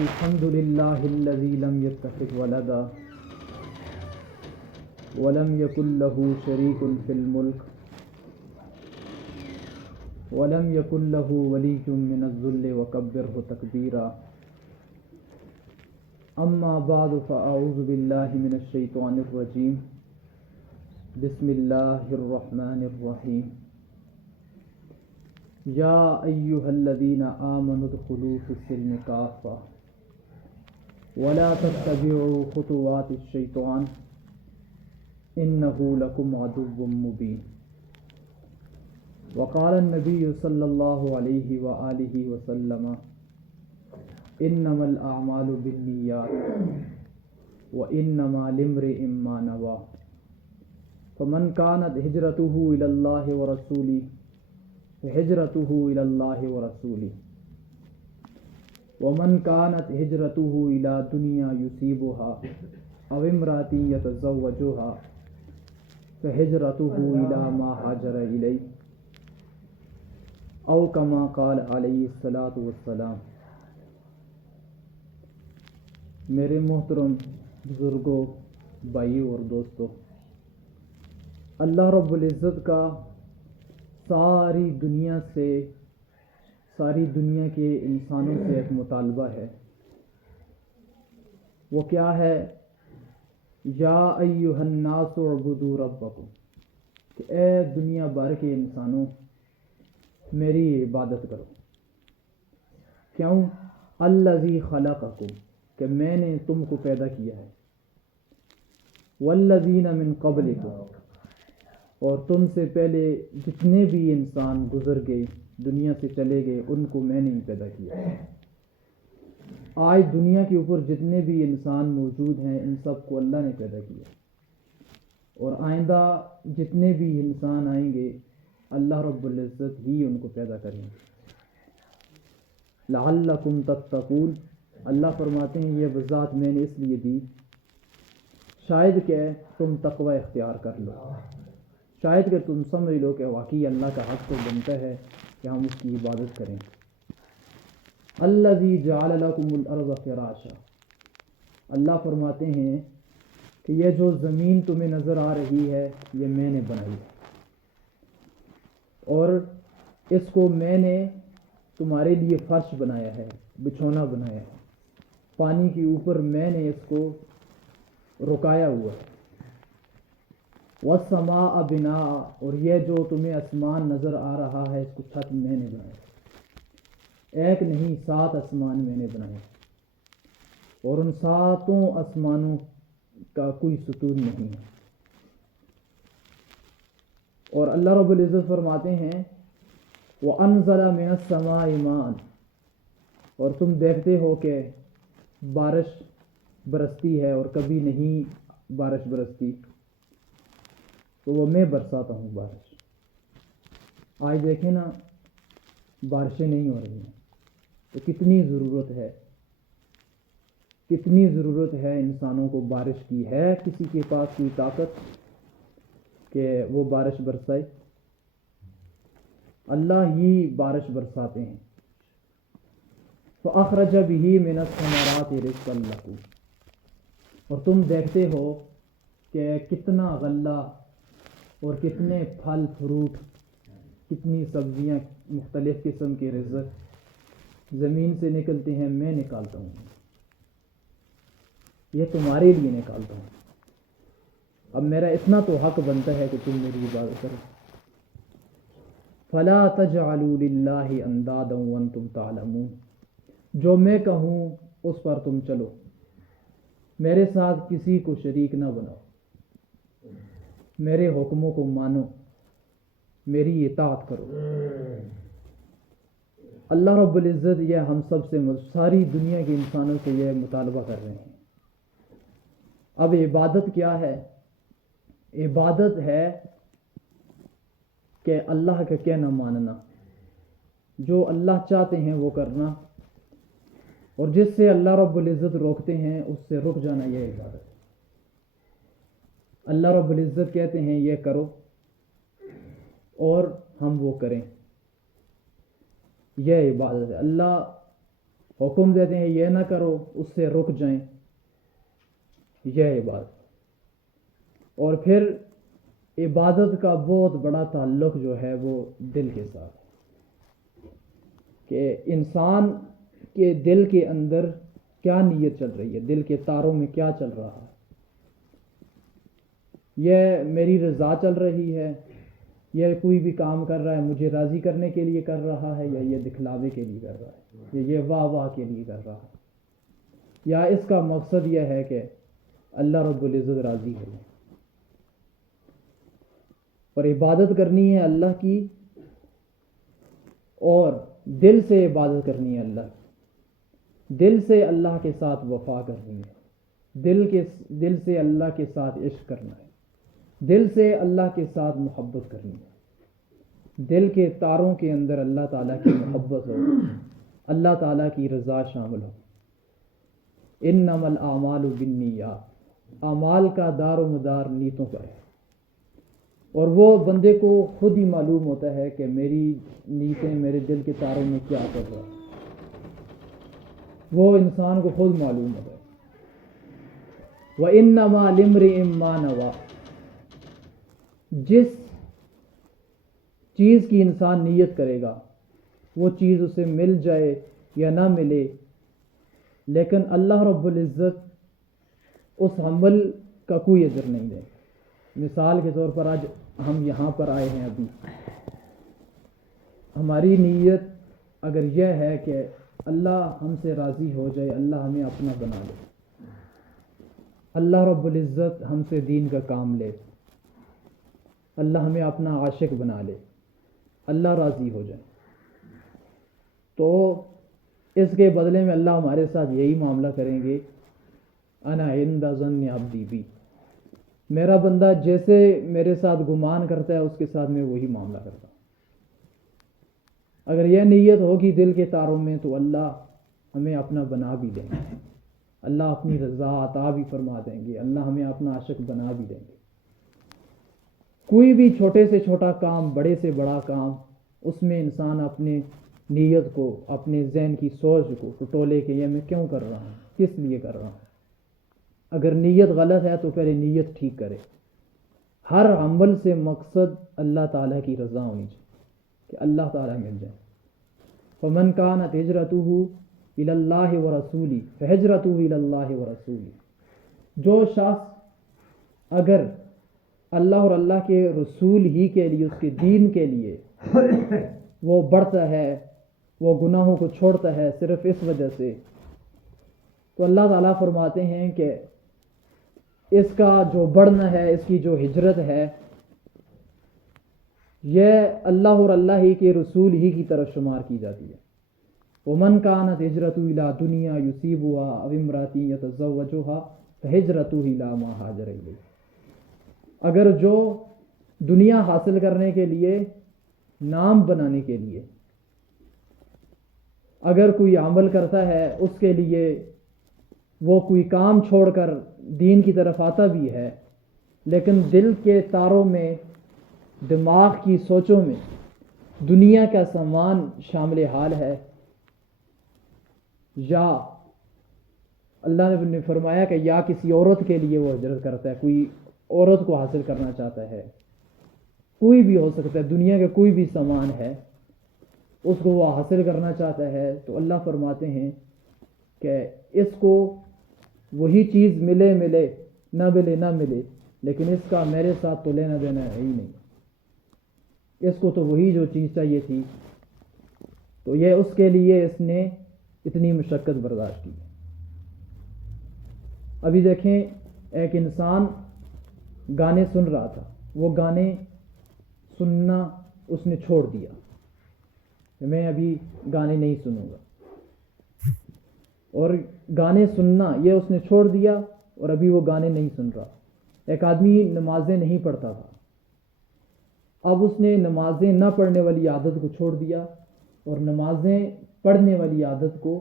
الحمد لله الذي لم يتخذ ولدا ولم يكن له شريك في الملك ولم يكن له ولي من الذل وكبره تكبيرا أما بعد فأعوذ بالله من الشيطان الرجيم بسم الله الرحمن الرحيم يا أيها الذين آمنوا ادخلوا في السلم كافة ولا تتبعوا خطوات الشيطان إنه لكم عدو مبين وقال النبي صلى الله عليه وآله وسلم إنما الأعمال بالنيات وإنما لامرئ ما نوى فمن كانت هجرته إلى الله ورسوله فهجرته إلى الله ورسوله ومن كانت هجرته إلى دنيا يصيبها أو امرأة يتزوجها فهجرته إلى ما هاجر إليه أو كما قال عليه الصلاة والسلام۔ میرے محترم بزرگوں، بھائیوں اور دوستوں، اللہ رب العزت کا ساری دنیا کے انسانوں سے ایک مطالبہ ہے۔ وہ کیا ہے؟ یا ایھا الناس اعبدوا ربکم، کہ اے دنیا بھر کے انسانوں میری عبادت کرو۔ کیوں؟ الذی خلقکم، کہ میں نے تم کو پیدا کیا ہے، والذین من قبلکم، اور تم سے پہلے جتنے بھی انسان گزر گئے، دنیا سے چلے گئے، ان کو میں نے پیدا کیا ہے۔ آج دنیا کے اوپر جتنے بھی انسان موجود ہیں ان سب کو اللہ نے پیدا کیا، اور آئندہ جتنے بھی انسان آئیں گے اللہ رب العزت ہی ان کو پیدا کریں گے۔ لعلکم تتقون، اللہ فرماتے ہیں یہ وضاحت میں نے اس لیے دی شاید کہ تم تقوی اختیار کر لو، شاید کہ تم سمجھ لو کہ واقعی اللہ کا حق تو بنتا ہے کہ ہم اس کی عبادت کریں۔ الذی جعل لکم الارض فراشا، اللہ فرماتے ہیں کہ یہ جو زمین تمہیں نظر آ رہی ہے یہ میں نے بنائی ہے، اور اس کو میں نے تمہارے لیے فرش بنایا ہے، بچھونا بنایا ہے، پانی کے اوپر میں نے اس کو رکایا ہوا ہے۔ والسماء بناء، اور یہ جو تمہیں آسمان نظر آ رہا ہے اس کو چھت میں نے بنایا، ایک نہیں 7 آسمان میں نے بنائے، اور ان 7 آسمانوں کا کوئی ستون نہیں ہے۔ اور اللہ رب العزت فرماتے ہیں وَأَنزَلَ مِنَ السَّمَاءِ مَاءً، اور تم دیکھتے ہو کہ بارش برستی ہے اور کبھی نہیں بارش برستی، تو وہ میں برساتا ہوں بارش۔ آج دیکھیں نا بارشیں نہیں ہو رہی ہیں، تو کتنی ضرورت ہے انسانوں کو بارش کی۔ ہے کسی کے پاس کوئی طاقت کہ وہ بارش برسائے؟ اللہ ہی بارش برساتے ہیں۔ فَأَخْرَجَ بِهِ مِنَ الثَّمَرَاتِ رِزْقًا لَكُمْ، اور تم دیکھتے ہو کہ کتنا غلہ اور کتنے پھل فروٹ، کتنی سبزیاں، مختلف قسم کے رزق زمین سے نکلتے ہیں، میں نکالتا ہوں، یہ تمہارے لیے نکالتا ہوں۔ اب میرا اتنا تو حق بنتا ہے کہ تم میری عبادت کرو۔ فَلَا تَجْعَلُوا لِلَّهِ أَنْدَادًا وَأَنْتُمْ تَعْلَمُونَ، جو میں کہوں اس پر تم چلو، میرے ساتھ کسی کو شریک نہ بناؤ، میرے حکموں کو مانو، میری اطاعت کرو۔ اللہ رب العزت یہ ہم سب سے، ساری دنیا کے انسانوں سے یہ مطالبہ کر رہے ہیں۔ اب عبادت کیا ہے؟ عبادت ہے کہ اللہ کا کہنا ماننا، جو اللہ چاہتے ہیں وہ کرنا، اور جس سے اللہ رب العزت روکتے ہیں اس سے رک جانا، یہ عبادت۔ اللہ رب العزت کہتے ہیں یہ کرو اور ہم وہ کریں، یہ عبادت ہے۔ اللہ حکم دیتے ہیں یہ نہ کرو، اس سے رک جائیں، یہ عبادت۔ اور پھر عبادت کا بہت بڑا تعلق جو ہے وہ دل کے ساتھ، کہ انسان کے دل کے اندر کیا نیت چل رہی ہے، دل کے تاروں میں کیا چل رہا ہے، یہ میری رضا چل رہی ہے، یہ کوئی بھی کام کر رہا ہے مجھے راضی کرنے کے لیے کر رہا ہے، یا یہ دکھلاوے کے لیے کر رہا ہے، یا یہ واہ واہ کے لیے کر رہا ہے، یا اس کا مقصد یہ ہے کہ اللہ رب العزت راضی ہو جائے۔ اور عبادت کرنی ہے اللہ کی، اور دل سے عبادت کرنی ہے اللہ کی، دل سے اللہ کے ساتھ وفا کرنی ہے، دل سے اللہ کے ساتھ عشق کرنا ہے، دل سے اللہ کے ساتھ محبت کرنی ہے، دل کے تاروں کے اندر اللہ تعالیٰ کی محبت ہو، اللہ تعالیٰ کی رضا شامل ہو۔ انما الاعمال بالنیات، اعمال کا دار و مدار نیتوں پر ہے، اور وہ بندے کو خود ہی معلوم ہوتا ہے کہ میری نیتیں میرے دل کے تاروں میں کیا کر رہا ہے، وہ انسان کو خود معلوم ہوتا ہے۔ وَإِنَّمَا لِامْرِئٍ مَّا نَوَىٰ، جس چیز کی انسان نیت کرے گا وہ چیز اسے مل جائے یا نہ ملے، لیکن اللہ رب العزت اس عمل کا کوئی اجر نہیں دے۔ مثال کے طور پر آج ہم یہاں پر آئے ہیں، ابھی ہماری نیت اگر یہ ہے کہ اللہ ہم سے راضی ہو جائے، اللہ ہمیں اپنا بنا لے، اللہ رب العزت ہم سے دین کا کام لے، اللہ ہمیں اپنا عاشق بنا لے، اللہ راضی ہو جائے، تو اس کے بدلے میں اللہ ہمارے ساتھ یہی معاملہ کریں گے، انا عند ظن عبدی بی، میرا بندہ جیسے میرے ساتھ گمان کرتا ہے اس کے ساتھ میں وہی معاملہ کرتا ہوں۔ اگر یہ نیت ہوگی دل کے تاروں میں تو اللہ ہمیں اپنا بنا بھی دیں گے، اللہ اپنی رضا عطا بھی فرما دیں گے، اللہ ہمیں اپنا عاشق بنا بھی دیں گے۔ کوئی بھی چھوٹے سے چھوٹا کام، بڑے سے بڑا کام، اس میں انسان اپنے نیت کو، اپنے ذہن کی سوچ کو ٹٹولے کہ یہ میں کیوں کر رہا ہوں، کس لیے کر رہا ہوں۔ اگر نیت غلط ہے تو پہلے نیت ٹھیک کرے۔ ہر عمل سے مقصد اللہ تعالیٰ کی رضا ہونی چاہیے، کہ اللہ تعالیٰ مل جائے۔ فمن کانت ہجرتہ الی اللہ ورسولہ فہجرتہ الی اللہ ورسولہ، جو شخص اگر اللہ اور اللہ کے رسول ہی کے لیے، اس کے دین کے لیے وہ بڑھتا ہے، وہ گناہوں کو چھوڑتا ہے صرف اس وجہ سے، تو اللہ تعالیٰ فرماتے ہیں کہ اس کا جو بڑھنا ہے، اس کی جو ہجرت ہے، یہ اللہ اور اللہ ہی کے رسول ہی کی طرف شمار کی جاتی ہے۔ وَمَنْ كَانَتْ هِجْرَتُهُ إِلَىٰ دُنْيَا يُصِيبُهَا أَوْ امْرَأَةٍ يَتَزَوَّجُهَا فَهِجْرَتُهُ إِلَىٰ مَا هَاجَرَ إِلَيْهِ، اگر جو دنیا حاصل کرنے کے لیے، نام بنانے کے لیے اگر کوئی عمل کرتا ہے، اس کے لیے وہ کوئی کام چھوڑ کر دین کی طرف آتا بھی ہے، لیکن دل کے تاروں میں، دماغ کی سوچوں میں دنیا کا سامان شامل حال ہے، یا اللہ نے فرمایا کہ یا کسی عورت کے لیے وہ ہجرت کرتا ہے، کوئی عورت کو حاصل کرنا چاہتا ہے، کوئی بھی ہو سکتا ہے، دنیا کا کوئی بھی سامان ہے، اس کو وہ حاصل کرنا چاہتا ہے، تو اللہ فرماتے ہیں کہ اس کو وہی چیز ملے نہ ملے، لیکن اس کا میرے ساتھ تو لینا دینا ہے ہی نہیں، اس کو تو وہی جو چیز چاہیے تھی، تو یہ اس کے لیے اس نے اتنی مشقت برداشت کی۔ ابھی دیکھیں، ایک انسان گانے سن رہا تھا، وہ گانے سننا اس نے چھوڑ دیا، میں ابھی گانے نہیں سنوں گا، اور گانے سننا یہ اس نے چھوڑ دیا، اور ابھی وہ گانے نہیں سن رہا۔ ایک آدمی نمازیں نہیں پڑھتا تھا، اب اس نے نمازیں نہ پڑھنے والی عادت کو چھوڑ دیا، اور نمازیں پڑھنے والی عادت کو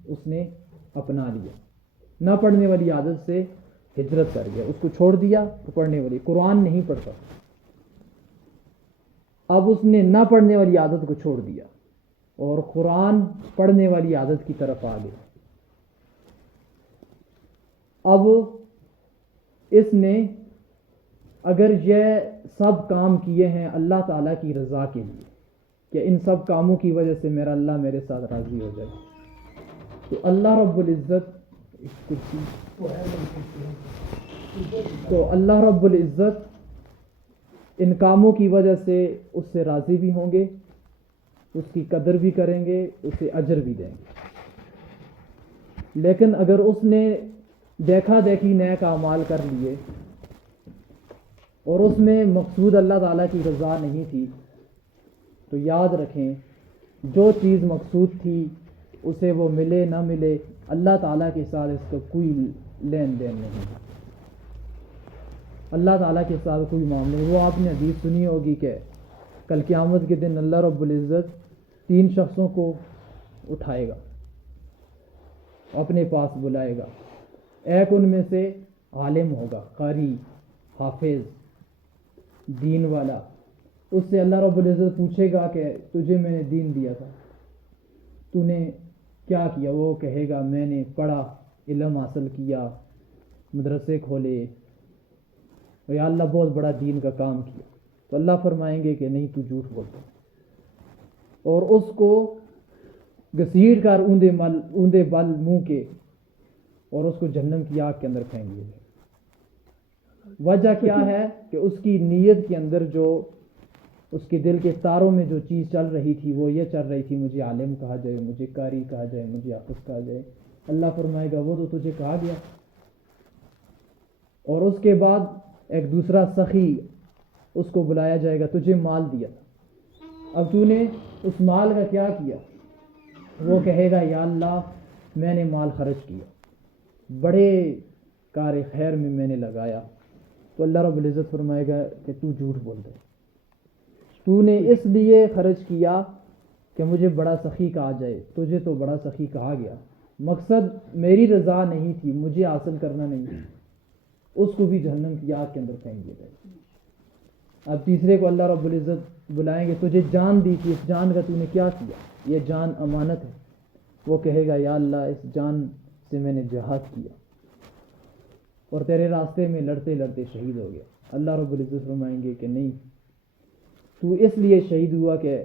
اس نے اپنا لیا، نہ پڑھنے والی عادت سے ہجرت کر گیا، اس کو چھوڑ دیا، تو پڑھنے والی، قرآن نہیں پڑھتا، اب اس نے نہ پڑھنے والی عادت کو چھوڑ دیا، اور قرآن پڑھنے والی عادت کی طرف آ گئے۔ اب اس نے اگر یہ سب کام کیے ہیں اللہ تعالیٰ کی رضا کے لیے کہ ان سب کاموں کی وجہ سے میرا اللہ میرے ساتھ راضی ہو جائے، تو اللہ رب العزت ان کاموں کی وجہ سے اس سے راضی بھی ہوں گے، اس کی قدر بھی کریں گے، اسے اجر بھی دیں گے۔ لیکن اگر اس نے دیکھا دیکھی نیک اعمال کر لیے اور اس میں مقصود اللہ تعالیٰ کی رضا نہیں تھی، تو یاد رکھیں جو چیز مقصود تھی اسے وہ ملے نہ ملے، اللہ تعالیٰ کے ساتھ اس کا کوئی لین دین نہیں، اللہ تعالیٰ کے ساتھ کوئی معاملہ نہیں۔ وہ آپ نے حدیث سنی ہوگی کہ کل قیامت کے دن اللہ رب العزت 3 شخصوں کو اٹھائے گا، اپنے پاس بلائے گا۔ ایک ان میں سے عالم ہوگا، قاری، حافظ، دین والا۔ اس سے اللہ رب العزت پوچھے گا کہ تجھے میں نے دین دیا تھا، تو نے کیا کیا؟ وہ کہے گا میں نے پڑھا، علم حاصل کیا، مدرسے کھولے، یا اللہ بہت بڑا دین کا کام کیا۔ تو اللہ فرمائیں گے کہ نہیں، تو جھوٹ بولتا، اور اس کو گھسیٹ کر اوندے بل منہ کے اور اس کو جہنم کی آگ کے اندر پھینک دیا جائے۔ وجہ کیا ہے کہ اس کی نیت کے اندر جو اس کے دل کے تاروں میں جو چیز چل رہی تھی وہ یہ چل رہی تھی مجھے عالم کہا جائے، مجھے قاری کہا جائے، مجھے حافظ کہا جائے۔ اللہ فرمائے گا وہ تو تجھے کہا گیا۔ اور اس کے بعد ایک دوسرا سخی، اس کو بلایا جائے گا، تجھے مال دیا تھا، اب تو نے اس مال کا کیا کیا؟ وہ کہے گا یا اللہ میں نے مال خرچ کیا، بڑے کار خیر میں میں نے لگایا۔ تو اللہ رب العزت فرمائے گا کہ تو جھوٹ بول رہے، تو نے اس لیے خرچ کیا کہ مجھے بڑا سخی کہا جائے، تجھے تو بڑا سخی کہا گیا، مقصد میری رضا نہیں تھی، مجھے حاصل کرنا نہیں تھی۔ اس کو بھی جہنم کی آگ کے اندر پھینک دیا جائے۔ اب تیسرے کو اللہ رب العزت بلائیں گے، تجھے جان دی تھی، اس جان کا تو نے کیا کیا؟ یہ جان امانت ہے۔ وہ کہے گا یا اللہ اس جان سے میں نے جہاد کیا اور تیرے راستے میں لڑتے لڑتے شہید ہو گیا۔ اللہ رب العزت فرمائیں گے کہ نہیں، تو اس لیے شہید ہوا کہ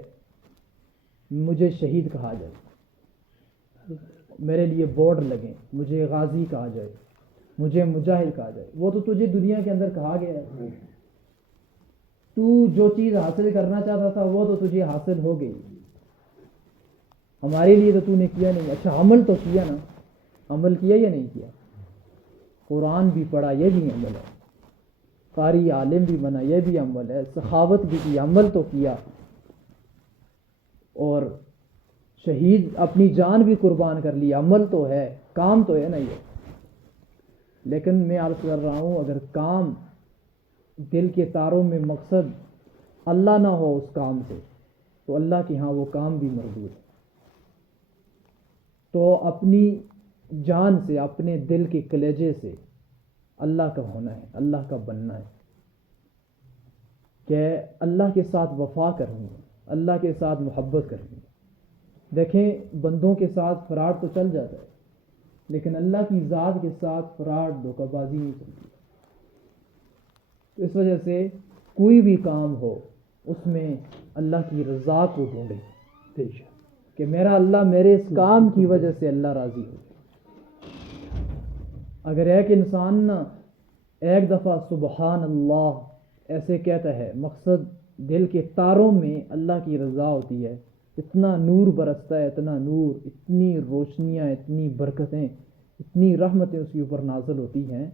مجھے شہید کہا جائے، میرے لیے بورڈ لگیں، مجھے غازی کہا جائے، مجھے مجاہد کہا جائے۔ وہ تو تجھے دنیا کے اندر کہا گیا ہے، تو جو چیز حاصل کرنا چاہتا تھا وہ تو تجھے حاصل ہو گئی، ہمارے لیے تو نے کیا نہیں۔ اچھا عمل تو کیا نا، عمل کیا یا نہیں کیا؟ قرآن بھی پڑھا، یہ بھی عمل ہے، قاری عالم بھی بنا، یہ بھی عمل ہے، سخاوت بھی کی، عمل تو کیا، اور شہید اپنی جان بھی قربان کر لی، عمل تو ہے، کام تو ہے نا یہ۔ لیکن میں عرض کر رہا ہوں اگر کام دل کے تاروں میں مقصد اللہ نہ ہو اس کام سے، تو اللہ کے ہاں وہ کام بھی مردود ہے۔ تو اپنی جان سے، اپنے دل کے کلیجے سے اللہ کا ہونا ہے، اللہ کا بننا ہے، کہ اللہ کے ساتھ وفا کرنی ہے، اللہ کے ساتھ محبت کرنی ہے۔ دیکھیں بندوں کے ساتھ فراڈ تو چل جاتا ہے، لیکن اللہ کی ذات کے ساتھ فراڈ، دھوکہ بازی نہیں چلتی۔ اس وجہ سے کوئی بھی کام ہو اس میں اللہ کی رضا کو ڈھونڈے کہ میرا اللہ میرے اس کام کی وجہ سے اللہ راضی ہو۔ اگر ایک انسان نا ایک دفعہ سبحان اللہ ایسے کہتا ہے، مقصد دل کے تاروں میں اللہ کی رضا ہوتی ہے، اتنا نور برستا ہے، اتنا نور، اتنی روشنیاں، اتنی برکتیں، اتنی رحمتیں اس کے اوپر نازل ہوتی ہیں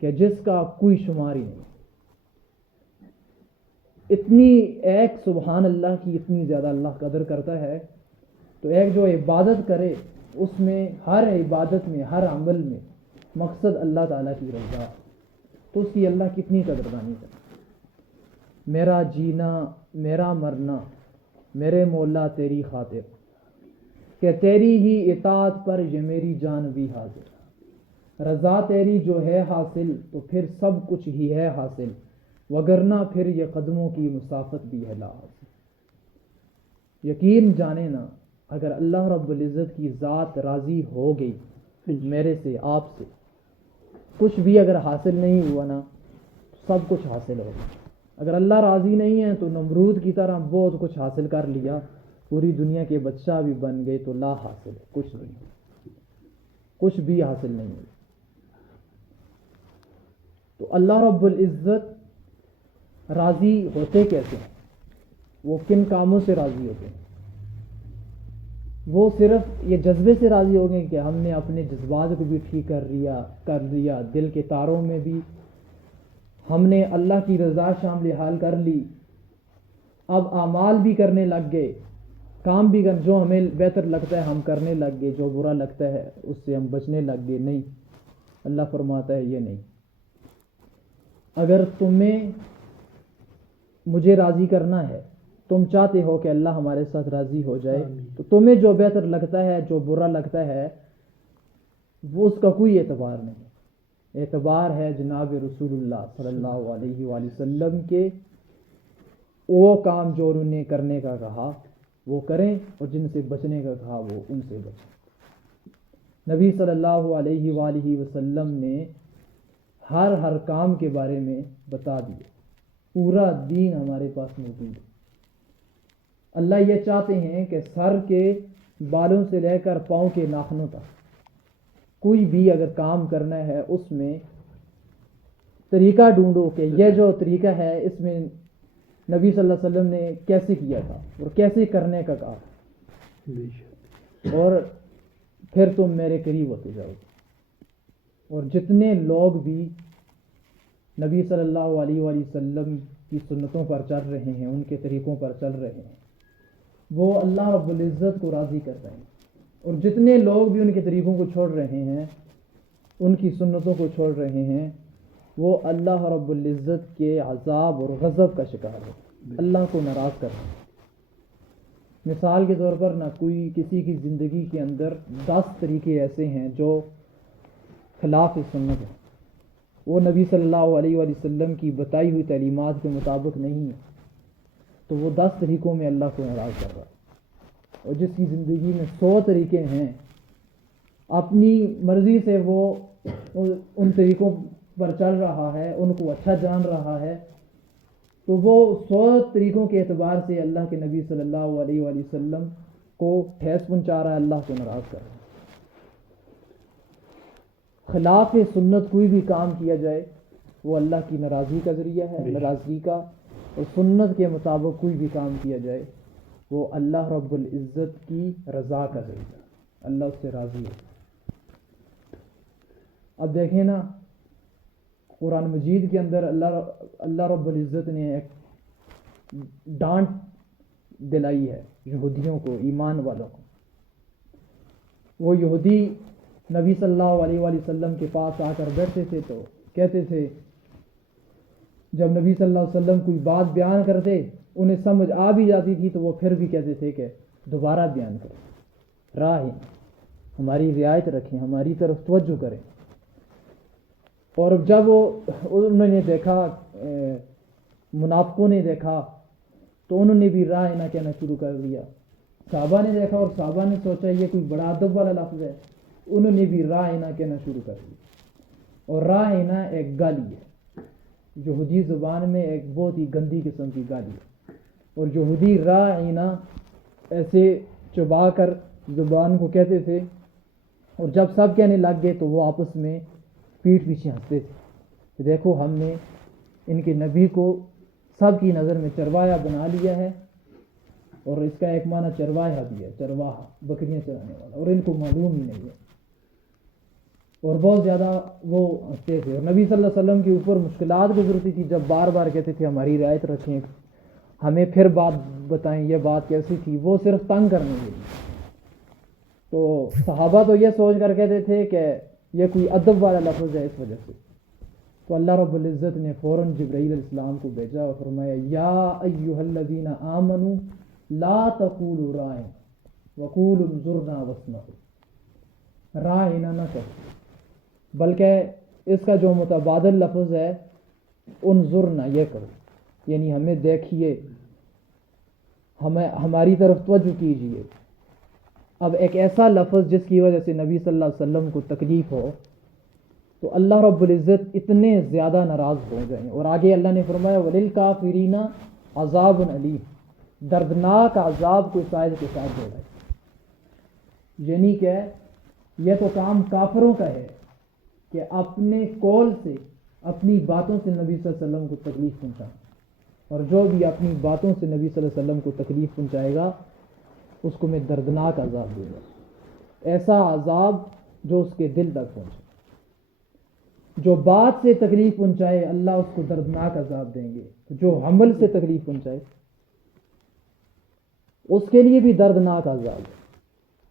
کہ جس کا کوئی شمار ہی نہیں۔ اتنی ایک سبحان اللہ کی اتنی زیادہ اللہ قدر کرتا ہے، تو ایک جو عبادت کرے اس میں، ہر عبادت میں، ہر عمل میں مقصد اللہ تعالیٰ کی رضا، تو اس کی اللہ کتنی قدردانی کرے۔ میرا جینا، میرا مرنا، میرے مولا تیری خاطر، کہ تیری ہی اطاعت پر یہ میری جان بھی حاضر، رضا تیری جو ہے حاصل تو پھر سب کچھ ہی ہے حاصل، وگرنہ پھر یہ قدموں کی مسافت بھی ہے لا حاصل۔ یقین جانے نا اگر اللہ رب العزت کی ذات راضی ہو گئی میرے سے آپ سے، کچھ بھی اگر حاصل نہیں ہوا نا سب کچھ حاصل ہوگا۔ اگر اللہ راضی نہیں ہے تو نمرود کی طرح بہت کچھ حاصل کر لیا، پوری دنیا کے بادشاہ بھی بن گئے تو لا حاصل ہے، کچھ نہیں، کچھ بھی حاصل نہیں ہے۔ تو اللہ رب العزت راضی ہوتے کیسے ہیں؟ وہ کن کاموں سے راضی ہوتے ہیں؟ وہ صرف یہ جذبے سے راضی ہو گئے کہ ہم نے اپنے جذبات کو بھی ٹھیک کر لیا، دل کے تاروں میں بھی ہم نے اللہ کی رضا شامل حال کر لی، اب اعمال بھی کرنے لگ گئے، کام بھی جو ہمیں بہتر لگتا ہے ہم کرنے لگ گئے، جو برا لگتا ہے اس سے ہم بچنے لگ گئے۔ نہیں، اللہ فرماتا ہے یہ نہیں، اگر تمہیں مجھے راضی کرنا ہے، تم چاہتے ہو کہ اللہ ہمارے ساتھ راضی ہو جائے، تو تمہیں جو بہتر لگتا ہے جو برا لگتا ہے وہ اس کا کوئی اعتبار نہیں۔ اعتبار ہے جناب رسول اللہ صلی اللہ علیہ وآلہ وسلم کے وہ کام جو انہوں نے کرنے کا کہا وہ کریں، اور جن سے بچنے کا کہا وہ ان سے بچیں۔ نبی صلی اللہ علیہ وآلہ وسلم نے ہر کام کے بارے میں بتا دیا، پورا دین ہمارے پاس موجود ہے۔ اللہ یہ چاہتے ہیں کہ سر کے بالوں سے لے کر پاؤں کے ناخنوں تک کوئی بھی اگر کام کرنا ہے اس میں طریقہ ڈھونڈو کہ یہ جو طریقہ ہے اس میں نبی صلی اللہ علیہ وسلم نے کیسے کیا تھا اور کیسے کرنے کا کہا، اور پھر تم میرے قریب ہوتے جاؤ گے۔ اور جتنے لوگ بھی نبی صلی اللہ علیہ وآلہ وسلم کی سنتوں پر چل رہے ہیں، ان کے طریقوں پر چل رہے ہیں، وہ اللہ رب العزت کو راضی کر رہے ہیں، اور جتنے لوگ بھی ان کے طریقوں کو چھوڑ رہے ہیں، ان کی سنتوں کو چھوڑ رہے ہیں، وہ اللہ رب العزت کے عذاب اور غضب کا شکار ہے، اللہ کو ناراض کر رہے ہیں۔ مثال کے طور پر نہ کوئی کسی کی زندگی کے اندر 10 طریقے ایسے ہیں جو خلاف سنت ہیں، وہ نبی صلی اللہ علیہ وآلہ وسلم کی بتائی ہوئی تعلیمات کے مطابق نہیں ہے، تو وہ 10 طریقوں میں اللہ کو ناراض کر رہا ہے۔ اور جس کی زندگی میں 100 طریقے ہیں، اپنی مرضی سے وہ ان طریقوں پر چل رہا ہے، ان کو اچھا جان رہا ہے، تو وہ 100 طریقوں کے اعتبار سے اللہ کے نبی صلی اللہ علیہ وآلہ وسلم کو ٹھیس پہنچا رہا ہے، اللہ کو ناراض کر رہا ہے۔ خلاف سنت کوئی بھی کام کیا جائے وہ اللہ کی ناراضی کا ذریعہ ہے، ناراضگی کا، اور سنت کے مطابق کوئی بھی کام کیا جائے وہ اللہ رب العزت کی رضا کا ذریعہ، اللہ اس سے راضی ہے۔ اب دیکھیں نا، قرآن مجید کے اندر اللہ رب العزت نے ایک ڈانٹ دلائی ہے یہودیوں کو، ایمان والوں کو۔ وہ یہودی نبی صلی اللہ علیہ وآلہ وسلم کے پاس آ کر بیٹھتے تھے تو کہتے تھے، جب نبی صلی اللہ علیہ وسلم کوئی بات بیان کرتے انہیں سمجھ آ بھی جاتی تھی تو وہ پھر بھی کہتے تھے کہ دوبارہ بیان کریں، راہ ہماری رعایت رکھیں، ہماری طرف توجہ کریں۔ اور جب انہوں نے دیکھا، منافقوں نے دیکھا تو انہوں نے بھی راہ نہ کہنا شروع کر دیا۔ صحابہ نے دیکھا اور صحابہ نے سوچا یہ کوئی بڑا ادب والا لفظ ہے، انہوں نے بھی راہ نہ کہنا شروع کر دیا۔ اور راہ نہ ایک گالی ہے، یہودی زبان میں ایک بہت ہی گندی قسم کی گالی ہے، اور یہودی راعینا ایسے چبا کر زبان کو کہتے تھے، اور جب سب کہنے لگ گئے تو وہ آپس میں پیٹھ پیچھے ہنستے تھے کہ دیکھو ہم نے ان کے نبی کو سب کی نظر میں چروایا بنا لیا ہے، اور اس کا ایک معنی چرواہا بھی ہے، چرواہا بکریاں چرانے والا، اور ان کو معلوم ہی نہیں ہے، اور بہت زیادہ وہ ہنستے تھے۔ اور نبی صلی اللہ علیہ وسلم کے اوپر مشکلات گزرتی تھی جب بار بار کہتے تھے ہماری رعایت رکھیں، ہمیں پھر بات بتائیں یہ بات کیسی تھی، وہ صرف تنگ کرنے کے لیے۔ تو صحابہ تو یہ سوچ کر کہتے تھے کہ یہ کوئی ادب والا لفظ ہے اس وجہ سے، تو اللہ رب العزت نے فوراً جبرائیل علیہ السلام کو بھیجا اور فرمایا یا ایھا الذین آمنوا لا تقولوا راعنا وقولوا انظرنا واسمعوا، راعنا نہ کہو بلکہ اس کا جو متبادل لفظ ہے انظرنا یہ کرو، یعنی ہمیں دیکھیے ہماری طرف توجہ کیجیے. اب ایک ایسا لفظ جس کی وجہ سے نبی صلی اللہ علیہ وسلم کو تکلیف ہو تو اللہ رب العزت اتنے زیادہ ناراض ہو جائیں. اور آگے اللہ نے فرمایا وَلِلْكَافِرِينَ عَذَابٌ عَلِيمٌ, دردناک عذاب کو شاید کے ساتھ جوڑا ہے. یعنی کہ یہ تو کام کافروں کا ہے کہ اپنے قول سے اپنی باتوں سے نبی صلی اللہ علیہ وسلم کو تکلیف پہنچائیں, اور جو بھی اپنی باتوں سے نبی صلی اللہ علیہ وسلم کو تکلیف پہنچائے گا اس کو میں دردناک عذاب دوں گا, ایسا عذاب جو اس کے دل تک پہنچے. جو بات سے تکلیف پہنچائے اللہ اس کو دردناک عذاب دیں گے, جو عمل سے تکلیف پہنچائے اس کے لیے بھی دردناک عذاب ہے,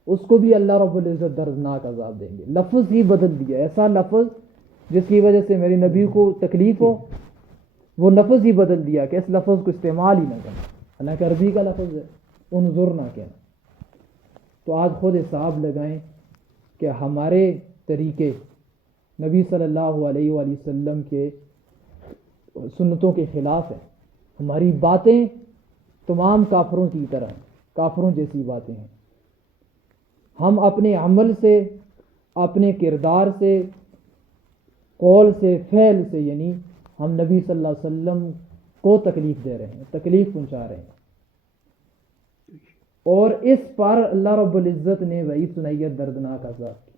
اس کو بھی اللہ رب العزت دردناک عذاب دیں گے. لفظ ہی بدل دیا, ایسا لفظ جس کی وجہ سے میری نبی کو تکلیف ہو وہ لفظ ہی بدل دیا کہ اس لفظ کو استعمال ہی نہ کرنا, حالانکہ عربی کا لفظ ہے, انظر نہ کہنا. تو آج خود حساب لگائیں کہ ہمارے طریقے نبی صلی اللہ علیہ وآلہ وسلم کے سنتوں کے خلاف ہیں. ہماری باتیں تمام کافروں کی طرح ہیں, کافروں جیسی باتیں ہیں. ہم اپنے عمل سے, اپنے کردار سے, قول سے, فعل سے, یعنی ہم نبی صلی اللہ علیہ وسلم کو تکلیف دے رہے ہیں, تکلیف پہنچا رہے ہیں. اور اس پر اللہ رب العزت نے وعید سنائی ہے دردناک عذاب کی.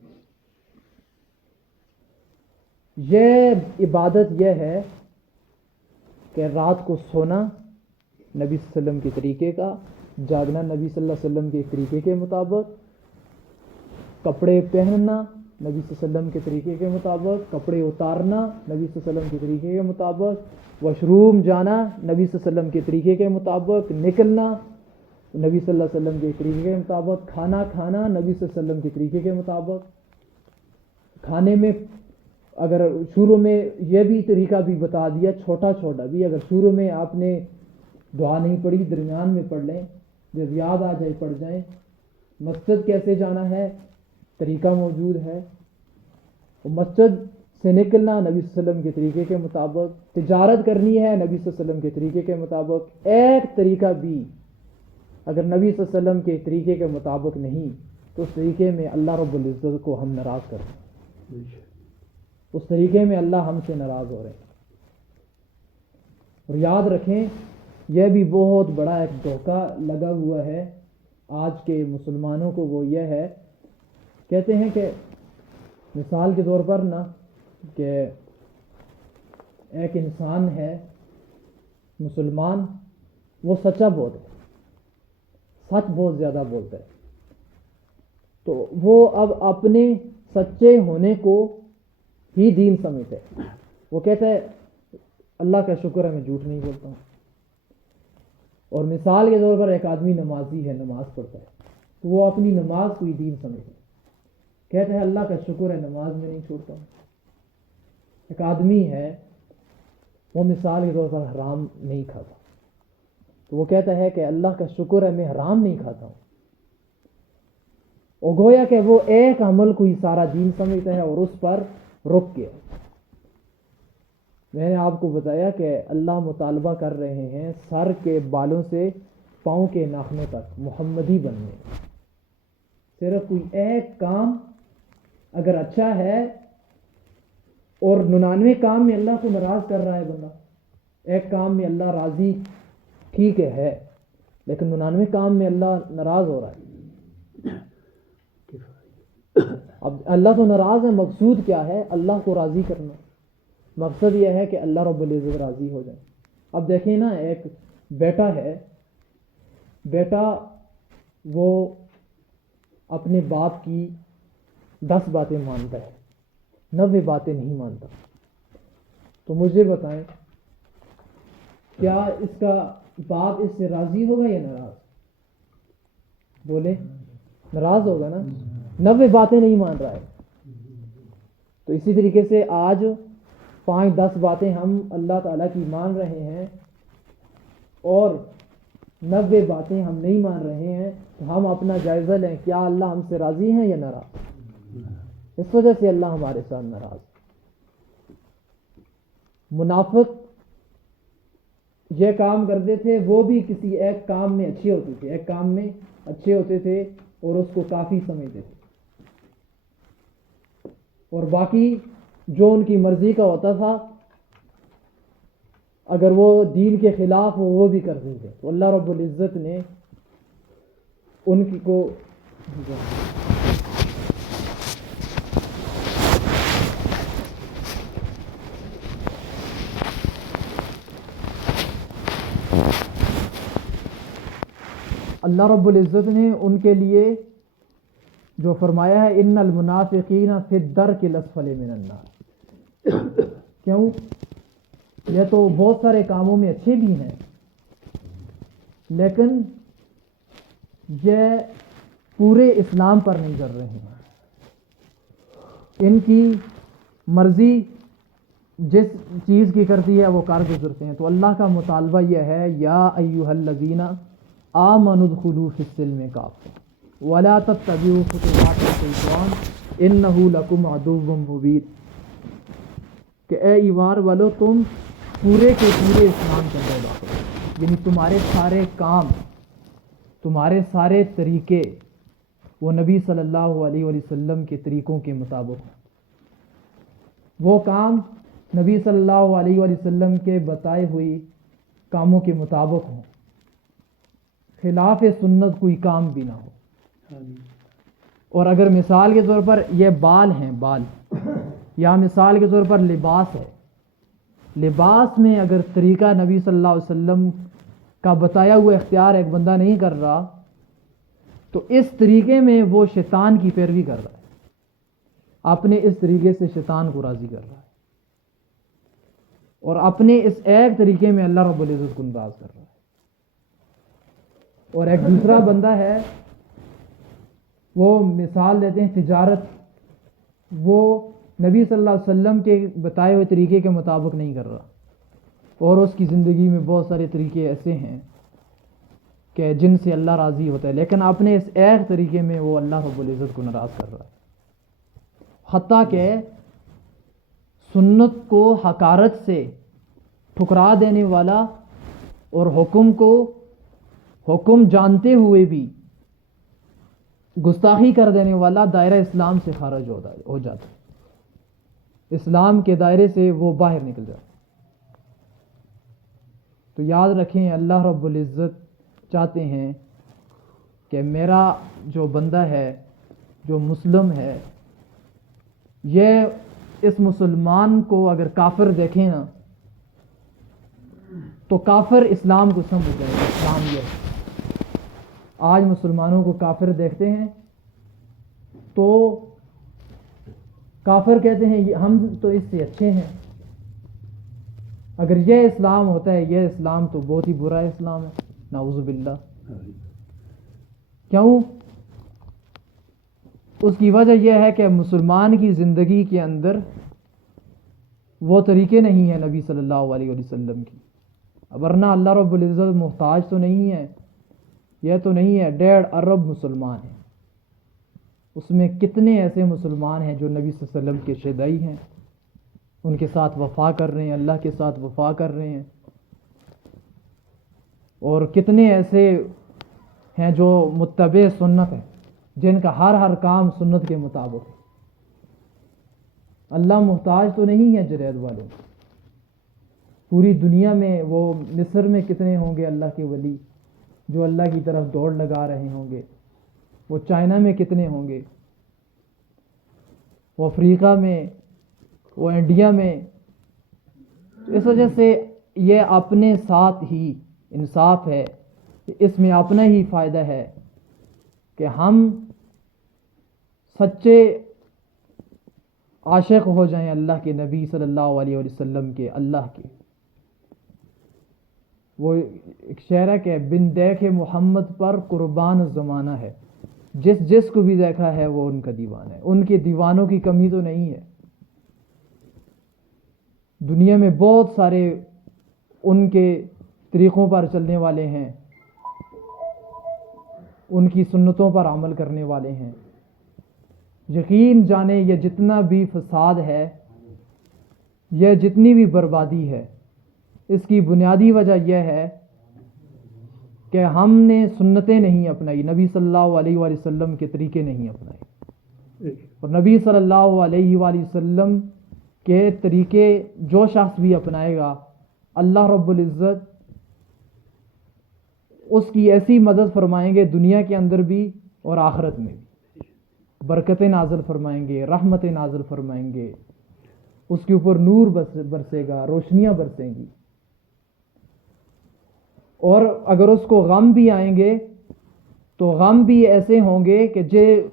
یہ عبادت یہ ہے کہ رات کو سونا نبی صلی اللہ علیہ وسلم کے طریقے کا, جاگنا نبی صلی اللہ علیہ وسلم کے طریقے کے مطابق, کپڑے پہننا نبی صلی اللہ علیہ وسلم کے طریقے کے مطابق, کپڑے اتارنا نبی صلی اللہ علیہ وسلم کے طریقے کے مطابق, واش روم جانا نبی صلی اللہ علیہ وسلم کے طریقے کے مطابق, نکلنا نبی صلی اللہ علیہ وسلم کے طریقے کے مطابق, کھانا کھانا نبی صلی اللہ علیہ وسلم کے طریقے کے مطابق. کھانے میں اگر شروع میں یہ بھی طریقہ بھی بتا دیا, چھوٹا چھوٹا بھی, اگر شروع میں آپ نے دعا نہیں پڑھی درمیان میں پڑھ لیں, جب یاد آ جائے پڑھ جائیں. مسجد کیسے جانا ہے طریقہ موجود ہے, مسجد سے نکلنا نبی صلی اللہ علیہ وسلم کے طریقے کے مطابق, تجارت کرنی ہے نبی صلی اللہ علیہ وسلم کے طریقے کے مطابق. ایک طریقہ بھی اگر نبی صلی اللہ علیہ وسلم کے طریقے کے مطابق نہیں تو اس طریقے میں اللہ رب العزت کو ہم ناراض کر رہے ہیں, اس طریقے میں اللہ ہم سے ناراض ہو رہے ہیں. اور یاد رکھیں یہ بھی بہت بڑا ایک دھوکہ لگا ہوا ہے آج کے مسلمانوں کو. وہ یہ ہے, کہتے ہیں کہ مثال کے طور پر نا کہ ایک انسان ہے مسلمان, وہ سچا بہت ہے, سچ بہت زیادہ بولتا ہے, تو وہ اب اپنے سچے ہونے کو ہی دین سمجھتا ہے. وہ کہتا ہے اللہ کا شکر ہے میں جھوٹ نہیں بولتا ہوں. اور مثال کے طور پر ایک آدمی نمازی ہے, نماز پڑھتا ہے, تو وہ اپنی نماز کو ہی دین سمجھتا ہے, کہتا ہے اللہ کا شکر ہے نماز میں نہیں چھوڑتا ہوں. ایک آدمی ہے وہ مثال کے طور پر حرام نہیں کھاتا, تو وہ کہتا ہے کہ اللہ کا شکر ہے میں حرام نہیں کھاتا ہوں. اور گویا کہ وہ ایک عمل کو ہی سارا دین سمجھتا ہے اور اس پر رک گیا. میں نے آپ کو بتایا کہ اللہ مطالبہ کر رہے ہیں سر کے بالوں سے پاؤں کے ناخنوں تک محمدی بننے. صرف کوئی ایک کام اگر اچھا ہے, اور 99 کام میں اللہ کو ناراض کر رہا ہے بندہ, ایک کام میں اللہ راضی ٹھیک ہے, لیکن 99 کام میں اللہ ناراض ہو رہا ہے. اب اللہ تو ناراض ہے, مقصود کیا ہے؟ اللہ کو راضی کرنا. مقصد یہ ہے کہ اللہ رب العزت راضی ہو جائے. اب دیکھیں نا, ایک بیٹا ہے, بیٹا وہ اپنے باپ کی 10 باتیں مانتا ہے, 90 باتیں نہیں مانتا. تو مجھے بتائیں کیا اس کا باپ اس سے راضی ہوگا یا ناراض؟ بولے ناراض ہوگا نا, 90 باتیں نہیں مان رہا ہے. تو اسی طریقے سے آج 5-10 باتیں ہم اللہ تعالیٰ کی مان رہے ہیں اور 90 باتیں ہم نہیں مان رہے ہیں. تو ہم اپنا جائزہ لیں, کیا اللہ ہم سے راضی ہیں یا ناراض؟ اس وجہ سے اللہ ہمارے ساتھ ناراض. منافق یہ کام کرتے تھے وہ بھی کسی ایک کام میں اچھے ہوتے تھے، ایک کام میں اچھے ہوتے تھے اور اس کو کافی سمجھتے تھے، اور باقی جو ان کی مرضی کا ہوتا تھا اگر وہ دین کے خلاف ہو وہ بھی کرتے تھے، تو اللہ رب العزت نے ان کی کو اللہ رب العزت نے ان کے لیے جو فرمایا ہے ان المنافقین فی الدرک الاسفل من النار، کیوں؟ یہ تو بہت سارے کاموں میں اچھے بھی ہیں لیکن یہ پورے اسلام پر نہیں کر رہے ہیں، ان کی مرضی جس چیز کی کرتی ہے وہ کار گزرتے ہیں۔ تو اللہ کا مطالبہ یہ ہے یا ایھا الذین آمنوا ادخلوا فی السلم کافۃ ولا تتبعوا خطوات الشیطان انہ لکم عدو مبین، کہ اے ایمان والو تم پورے کے پورے اسلام کے اندر داخل ہو، یعنی تمہارے سارے کام، تمہارے سارے طریقے وہ نبی صلی اللہ علیہ وسلم کے طریقوں کے مطابق ہوں، وہ کام نبی صلی اللہ علیہ وسلم کے بتائے ہوئی کاموں کے مطابق ہوں، خلاف سنت کوئی کام بھی نہ ہو۔ اور اگر مثال کے طور پر یہ بال ہیں، بال، یا مثال کے طور پر لباس ہے، لباس میں اگر طریقہ نبی صلی اللہ علیہ وسلم کا بتایا ہوا اختیار ایک بندہ نہیں کر رہا تو اس طریقے میں وہ شیطان کی پیروی کر رہا ہے، اپنے اس طریقے سے شیطان کو راضی کر رہا ہے، اور اپنے اس ایک طریقے میں اللہ رب العزت کو ناراض کر رہا ہے۔ اور ایک دوسرا بندہ ہے، وہ مثال دیتے ہیں تجارت، وہ نبی صلی اللہ علیہ وسلم کے بتائے ہوئے طریقے کے مطابق نہیں کر رہا، اور اس کی زندگی میں بہت سارے طریقے ایسے ہیں کہ جن سے اللہ راضی ہوتا ہے، لیکن اپنے اس ایک طریقے میں وہ اللہ رب العزت کو ناراض کر رہا ہے، حتیٰ کہ سنت کو حقارت سے ٹھکرا دینے والا اور حکم جانتے ہوئے بھی گستاخی کر دینے والا دائرہ اسلام سے خارج ہو جاتا ہے، اسلام کے دائرے سے وہ باہر نکل جاتا ہے۔ تو یاد رکھیں اللہ رب العزت چاہتے ہیں کہ میرا جو بندہ ہے، جو مسلم ہے، یہ اس مسلمان کو اگر کافر دیکھیں نا تو کافر اسلام کو سمجھ جائے گا۔ اسلام یہ ہے، آج مسلمانوں کو کافر دیکھتے ہیں تو کافر کہتے ہیں ہم تو اس سے اچھے ہیں، اگر یہ اسلام ہوتا ہے، یہ اسلام تو بہت ہی برا اسلام ہے، نعوذ باللہ۔ کیوں؟ اس کی وجہ یہ ہے کہ مسلمان کی زندگی کے اندر وہ طریقے نہیں ہیں نبی صلی اللہ علیہ وسلم کی، ورنہ اللہ رب العزت محتاج تو نہیں ہے، یہ تو نہیں ہے 1.5 ارب مسلمان ہیں، اس میں کتنے ایسے مسلمان ہیں جو نبی صلی اللہ علیہ وسلم کے شیدائی ہیں، ان کے ساتھ وفا کر رہے ہیں، اللہ کے ساتھ وفا کر رہے ہیں، اور کتنے ایسے ہیں جو متبع سنت ہیں، جن کا ہر کام سنت کے مطابق ہے۔ اللہ محتاج تو نہیں ہے جرید والوں، پوری دنیا میں وہ مصر میں کتنے ہوں گے اللہ کے ولی جو اللہ کی طرف دوڑ لگا رہے ہوں گے، وہ چائنا میں کتنے ہوں گے، وہ افریقہ میں، وہ انڈیا میں۔ اس وجہ سے یہ اپنے ساتھ ہی انصاف ہے، اس میں اپنا ہی فائدہ ہے کہ ہم سچے عاشق ہو جائیں اللہ کے نبی صلی اللہ علیہ وسلم کے، اللہ کے۔ وہ ایک شعر ہے کہ بن دیکھے محمد پر قربان زمانہ ہے، جس کو بھی دیکھا ہے وہ ان کا دیوانہ ہے۔ ان کے دیوانوں کی کمی تو نہیں ہے، دنیا میں بہت سارے ان کے طریقوں پر چلنے والے ہیں، ان کی سنتوں پر عمل کرنے والے ہیں۔ یقین جانے یہ جتنا بھی فساد ہے، یہ جتنی بھی بربادی ہے، اس کی بنیادی وجہ یہ ہے کہ ہم نے سنتیں نہیں اپنائی، نبی صلی اللہ علیہ وآلہ وسلم کے طریقے نہیں اپنائے. اور نبی صلی اللہ علیہ وآلہ وسلم کے طریقے جو شخص بھی اپنائے گا، اللہ رب العزت اس کی ایسی مدد فرمائیں گے دنیا کے اندر بھی اور آخرت میں بھی. برکتیں نازل فرمائیں گے، رحمتیں نازل فرمائیں گے، اس کے اوپر نور برسے گا، روشنیاں برسیں گی. اور اگر اس کو غم بھی آئیں گے تو غم بھی ایسے ہوں گے کہ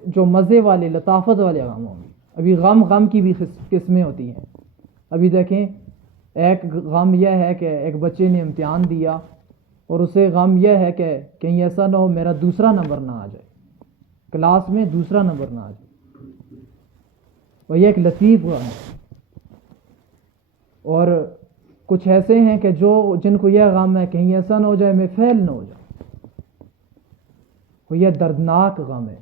جو مزے والے، لطافت والے غم ہوں گے. ابھی غم کی بھی قسمیں ہوتی ہیں. ابھی دیکھیں، ایک غم یہ ہے کہ ایک بچے نے امتحان دیا اور اسے غم یہ ہے کہ کہیں ایسا نہ ہو میرا دوسرا نمبر نہ آ جائے، کلاس میں دوسرا نمبر نہ آ جائے. اور یہ ایک لطیف غم ہے. اور کچھ ایسے ہیں کہ جن کو یہ غم ہے کہیں ایسا نہ ہو جائے میں فیل نہ ہو جاؤں. وہ یہ دردناک غم ہے.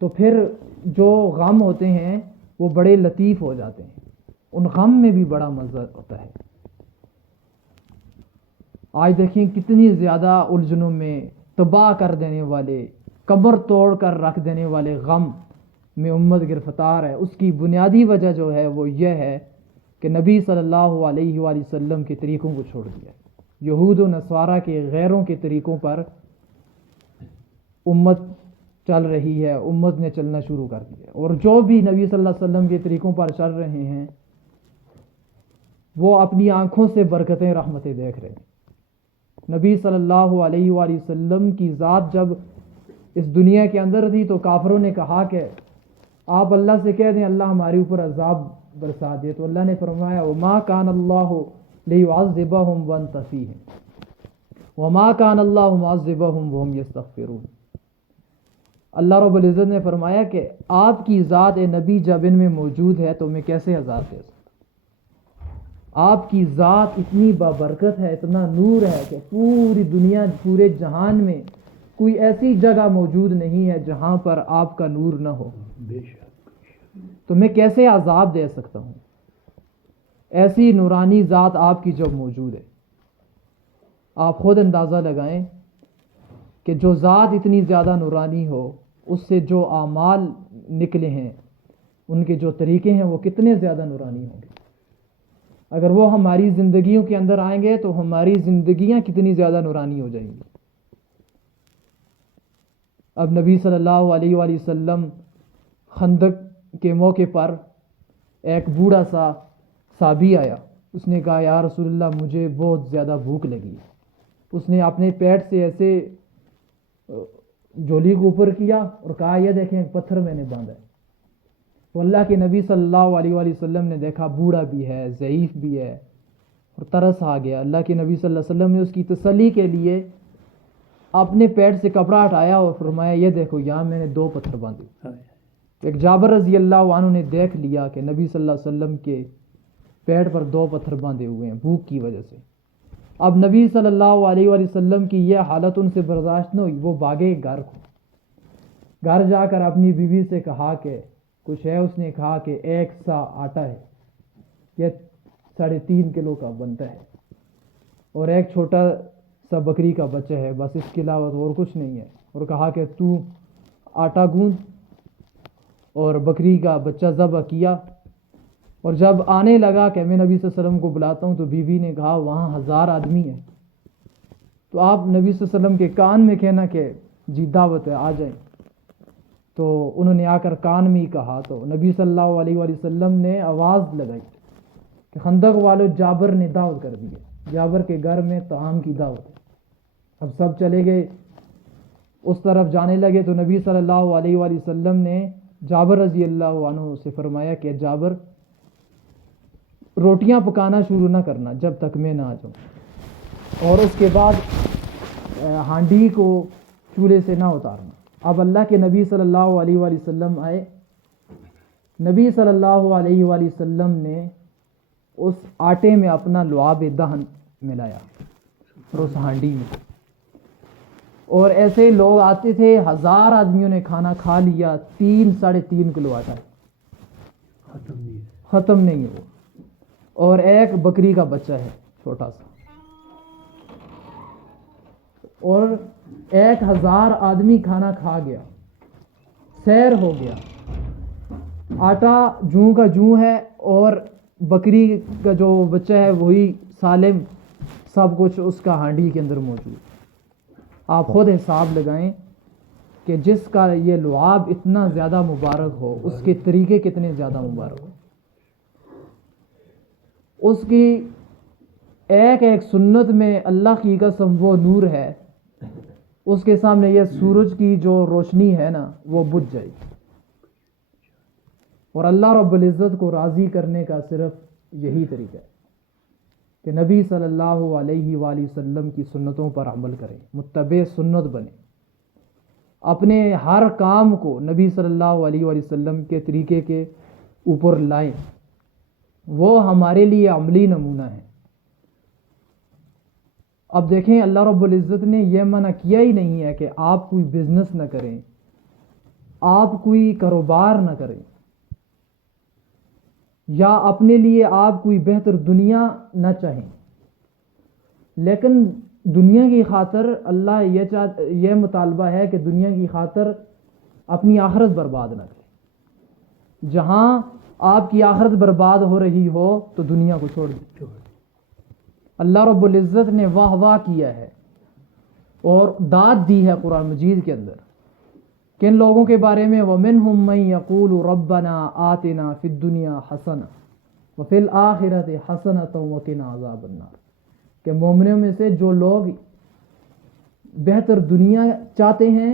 تو پھر جو غم ہوتے ہیں وہ بڑے لطیف ہو جاتے ہیں. ان غم میں بھی بڑا مزہ ہوتا ہے. آج دیکھیں کتنی زیادہ الجھنوں میں تباہ کر دینے والے، کمر توڑ کر رکھ دینے والے غم میں امت گرفتار ہے. اس کی بنیادی وجہ جو ہے وہ یہ ہے کہ نبی صلی اللہ علیہ وآلہ وسلم کے طریقوں کو چھوڑ دیا. یہود و نصارہ کے غیروں کے طریقوں پر امت چل رہی ہے، امت نے چلنا شروع کر دیا. اور جو بھی نبی صلی اللہ علیہ وسلم کے طریقوں پر چل رہے ہیں وہ اپنی آنکھوں سے برکتیں، رحمتیں دیکھ رہے ہیں. نبی صلی اللہ علیہ وآلہ وسلم کی ذات جب اس دنیا کے اندر تھی تو کافروں نے کہا کہ آپ اللہ سے کہہ دیں اللہ ہمارے اوپر عذاب برسا دے. تو اللہ نے فرمایا وما کان اللہ لیعذبہم وانت فیہم وما کان اللہ معذبہم وہم یستغفرون. اللہ رب العزت نے فرمایا کہ آپ کی ذات اے نبی جب ان میں موجود ہے تو میں کیسے عذاب دے سکتا. آپ کی ذات اتنی بابرکت ہے، اتنا نور ہے کہ پوری دنیا، پورے جہان میں کوئی ایسی جگہ موجود نہیں ہے جہاں پر آپ کا نور نہ ہو. تو میں کیسے عذاب دے سکتا ہوں. ایسی نورانی ذات آپ کی جب موجود ہے، آپ خود اندازہ لگائیں کہ جو ذات اتنی زیادہ نورانی ہو اس سے جو اعمال نکلے ہیں، ان کے جو طریقے ہیں وہ کتنے زیادہ نورانی ہوں گے. اگر وہ ہماری زندگیوں کے اندر آئیں گے تو ہماری زندگیاں کتنی زیادہ نورانی ہو جائیں گی. اب نبی صلی اللہ علیہ وآلہ وسلم خندق کے موقع پر ایک بوڑھا سا صحابی آیا. اس نے کہا یا رسول اللہ مجھے بہت زیادہ بھوک لگی. اس نے اپنے پیٹ سے ایسے جھولی کو اوپر کیا اور کہا یہ دیکھیں ایک پتھر میں نے باندھا ہے. تو اللہ کے نبی صلی اللہ علیہ وآلہ وسلم نے دیکھا بوڑھا بھی ہے، ضعیف بھی ہے، اور ترس آ گیا. اللہ کے نبی صلی اللہ علیہ وسلم نے اس کی تسلی کے لیے اپنے پیٹ سے کپڑا ہٹایا اور فرمایا یہ دیکھو یہاں میں نے 2 پتھر باندھے. ایک جابر رضی اللہ عنہ نے دیکھ لیا کہ نبی صلی اللہ علیہ وسلم کے پیٹ پر 2 پتھر باندھے ہوئے ہیں بھوک کی وجہ سے. اب نبی صلی اللہ علیہ وآلہ وسلم کی یہ حالت ان سے برداشت نہ ہوئی. وہ بھاگے گھر جا کر اپنی بیوی سے کہا کہ کچھ ہے. اس نے کہا کہ 1 سا آٹا ہے، یہ 3.5 کلو کا بنتا ہے، اور ایک چھوٹا سا بکری کا بچہ ہے، بس اس کے علاوہ اور کچھ نہیں ہے. اور کہا کہ تو آٹا گوندھ، اور بکری کا بچہ ذبح کیا. اور جب آنے لگا کہ میں نبی صلی اللہ علیہ وسلم کو بلاتا ہوں تو بیوی نے کہا وہاں 1000 آدمی ہیں. تو آپ نبی صلی اللہ علیہ وسلم کے کان میں کہنا کہ جی دعوت ہے آ جائیں. تو انہوں نے آ کر کان میں ہی کہا تو نبی صلی اللہ علیہ وآلہ وسلم نے آواز لگائی کہ خندق والوں جابر نے دعوت کر دی ہے، جابر کے گھر میں طعام کی دعوت ہے. اب سب چلے گئے، اس طرف جانے لگے. تو نبی صلی اللہ علیہ وآلہ وسلم نے جابر رضی اللہ عنہ سے فرمایا کہ جابر روٹیاں پکانا شروع نہ کرنا جب تک میں نہ آ جاؤں، اور اس کے بعد ہانڈی کو چولہے سے نہ اتارنا. اب اللہ کے نبی صلی اللہ علیہ وآلہ وسلم آئے. نبی صلی اللہ علیہ وآلہ وسلم نے اس آٹے میں اپنا لعاب دہن ملایا اور اس ہانڈی میں، اور ایسے لوگ آتے تھے 1000 آدمیوں نے کھانا کھا لیا. 3-3.5 کلو آٹا ختم نہیں ہوا، اور ایک بکری کا بچہ ہے. چھوٹا سا، اور 1000 آدمی کھانا کھا گیا، سیر ہو گیا، آٹا جوں کا جوں ہے، اور بکری کا جو بچہ ہے وہی سالم، سب کچھ اس کا ہانڈی کے اندر موجود۔ آپ خود حساب لگائیں کہ جس کا یہ لعاب اتنا زیادہ مبارک ہو، اس کے طریقے کتنے زیادہ مبارک ہو، اس کی ایک ایک سنت میں اللہ کی قسم وہ نور ہے، اس کے سامنے یہ سورج کی جو روشنی ہے نا وہ بجھ جائے گی۔ اور اللہ رب العزت کو راضی کرنے کا صرف یہی طریقہ ہے کہ نبی صلی اللہ علیہ وآلہ وسلم کی سنتوں پر عمل کریں، متبع سنت بنیں، اپنے ہر کام کو نبی صلی اللہ علیہ وآلہ وسلم کے طریقے کے اوپر لائیں، وہ ہمارے لیے عملی نمونہ ہے۔ اب دیکھیں، اللہ رب العزت نے یہ منع کیا ہی نہیں ہے کہ آپ کوئی بزنس نہ کریں، آپ کوئی کاروبار نہ کریں، یا اپنے لیے آپ کوئی بہتر دنیا نہ چاہیں، لیکن دنیا کی خاطر اللہ یہ مطالبہ ہے کہ دنیا کی خاطر اپنی آخرت برباد نہ کریں۔ جہاں آپ کی آخرت برباد ہو رہی ہو تو دنیا کو چھوڑ دیں۔ اللہ رب العزت نے واہ واہ کیا ہے اور داد دی ہے قرآن مجید کے اندر، کن لوگوں کے بارے میں؟ وَمِنْهُمْ مَنْ يَقُولُ رَبَّنَا آتِنَا فِي الدُّنْيَا حَسَنَةً وَفِي الْآخِرَةِ حَسَنَةً وَقِنَا عَذَابَ النَّارِ، کہ مومنوں میں سے جو لوگ بہتر دنیا چاہتے ہیں،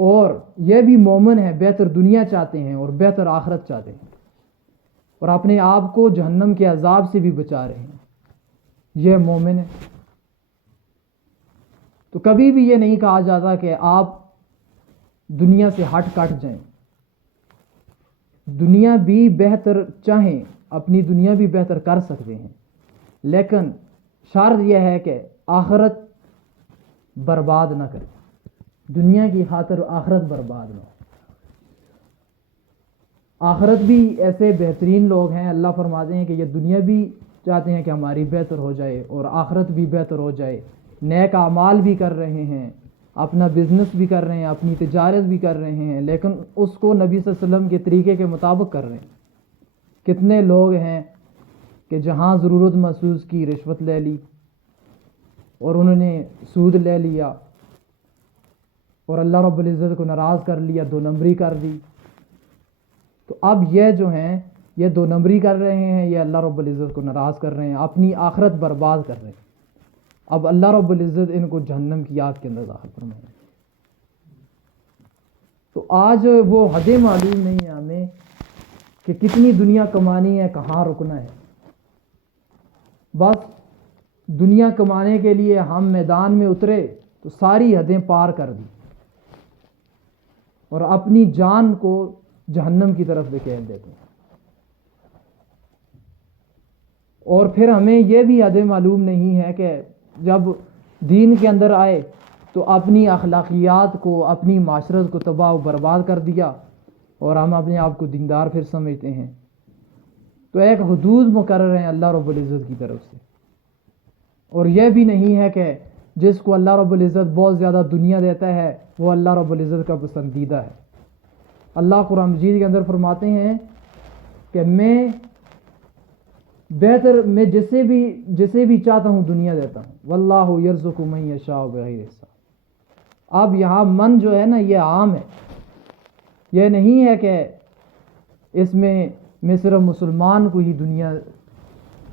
اور یہ بھی مومن ہیں، بہتر دنیا چاہتے ہیں اور بہتر آخرت چاہتے ہیں، اور اپنے آپ کو جہنم کے عذاب سے بھی بچا رہے ہیں، یہ مومن ہے۔ تو کبھی بھی یہ نہیں کہا جاتا کہ آپ دنیا سے ہٹ کٹ جائیں، دنیا بھی بہتر چاہیں، اپنی دنیا بھی بہتر کر سکتے ہیں، لیکن شرط یہ ہے کہ آخرت برباد نہ کریں، دنیا کی خاطر آخرت برباد نہ ہو۔ آخرت بھی ایسے بہترین لوگ ہیں، اللہ فرماتے ہیں کہ یہ دنیا بھی چاہتے ہیں کہ ہماری بہتر ہو جائے اور آخرت بھی بہتر ہو جائے، نیک اعمال بھی کر رہے ہیں، اپنا بزنس بھی کر رہے ہیں، اپنی تجارت بھی کر رہے ہیں، لیکن اس کو نبی صلی اللہ علیہ وسلم کے طریقے کے مطابق کر رہے ہیں۔ کتنے لوگ ہیں کہ جہاں ضرورت محسوس کی رشوت لے لی، اور انہوں نے سود لے لیا، اور اللہ رب العزت کو ناراض کر لیا، 2 نمبری کر دی۔ تو اب یہ جو ہیں یہ 2 نمبری کر رہے ہیں، یہ اللہ رب العزت کو ناراض کر رہے ہیں، اپنی آخرت برباد کر رہے ہیں۔ اب اللہ رب العزت ان کو جہنم کی آگ کے اندر داخل فرمائے۔ تو آج وہ حدیں معلوم نہیں ہیں ہمیں کہ کتنی دنیا کمانی ہے، کہاں رکنا ہے۔ بس دنیا کمانے کے لیے ہم میدان میں اترے تو ساری حدیں پار کر دی اور اپنی جان کو جہنم کی طرف دھکیل دیتے ہیں۔ اور پھر ہمیں یہ بھی حدیں معلوم نہیں ہے کہ جب دین کے اندر آئے تو اپنی اخلاقیات کو، اپنی معاشرت کو تباہ و برباد کر دیا، اور ہم اپنے آپ کو دیندار پھر سمجھتے ہیں۔ تو ایک حدود مقرر ہیں اللہ رب العزت کی طرف سے، اور یہ بھی نہیں ہے کہ جس کو اللہ رب العزت بہت زیادہ دنیا دیتا ہے وہ اللہ رب العزت کا پسندیدہ ہے۔ اللہ قرآن مجید کے اندر فرماتے ہیں کہ میں جسے بھی چاہتا ہوں دنیا دیتا ہوں، واللہ یرزق من یشاء بغیر حساب۔ اب یہاں من جو ہے نا یہ عام ہے، یہ نہیں ہے کہ اس میں صرف مسلمان کو ہی دنیا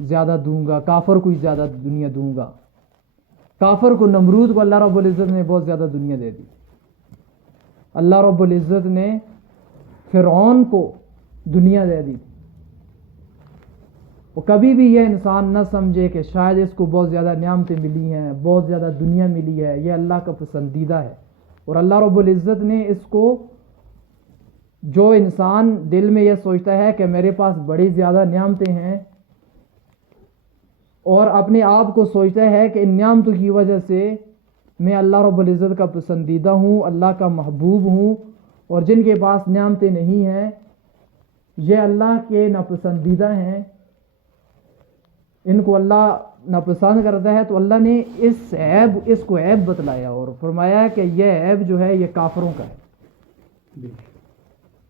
زیادہ دوں گا، کافر کو ہی زیادہ دنیا دوں گا۔ کافر کو، نمرود کو اللہ رب العزت نے بہت زیادہ دنیا دے دی۔ اللہ رب العزت نے فرعون کو دنیا دے دی۔ وہ کبھی بھی یہ انسان نہ سمجھے کہ شاید اس کو بہت زیادہ نعمتیں ملی ہیں، بہت زیادہ دنیا ملی ہے، یہ اللہ کا پسندیدہ ہے۔ اور اللہ رب العزت نے اس کو، جو انسان دل میں یہ سوچتا ہے کہ میرے پاس بڑی زیادہ نعمتیں ہیں، اور اپنے آپ کو سوچتا ہے کہ ان نعمتوں کی وجہ سے میں اللہ رب العزت کا پسندیدہ ہوں، اللہ کا محبوب ہوں، اور جن کے پاس نعمتیں نہیں ہیں یہ اللہ کے ناپسندیدہ ہیں، ان کو اللہ ناپسند کرتا ہے، تو اللہ نے اس کو عیب بتلایا اور فرمایا کہ یہ عیب جو ہے یہ کافروں کا ہے۔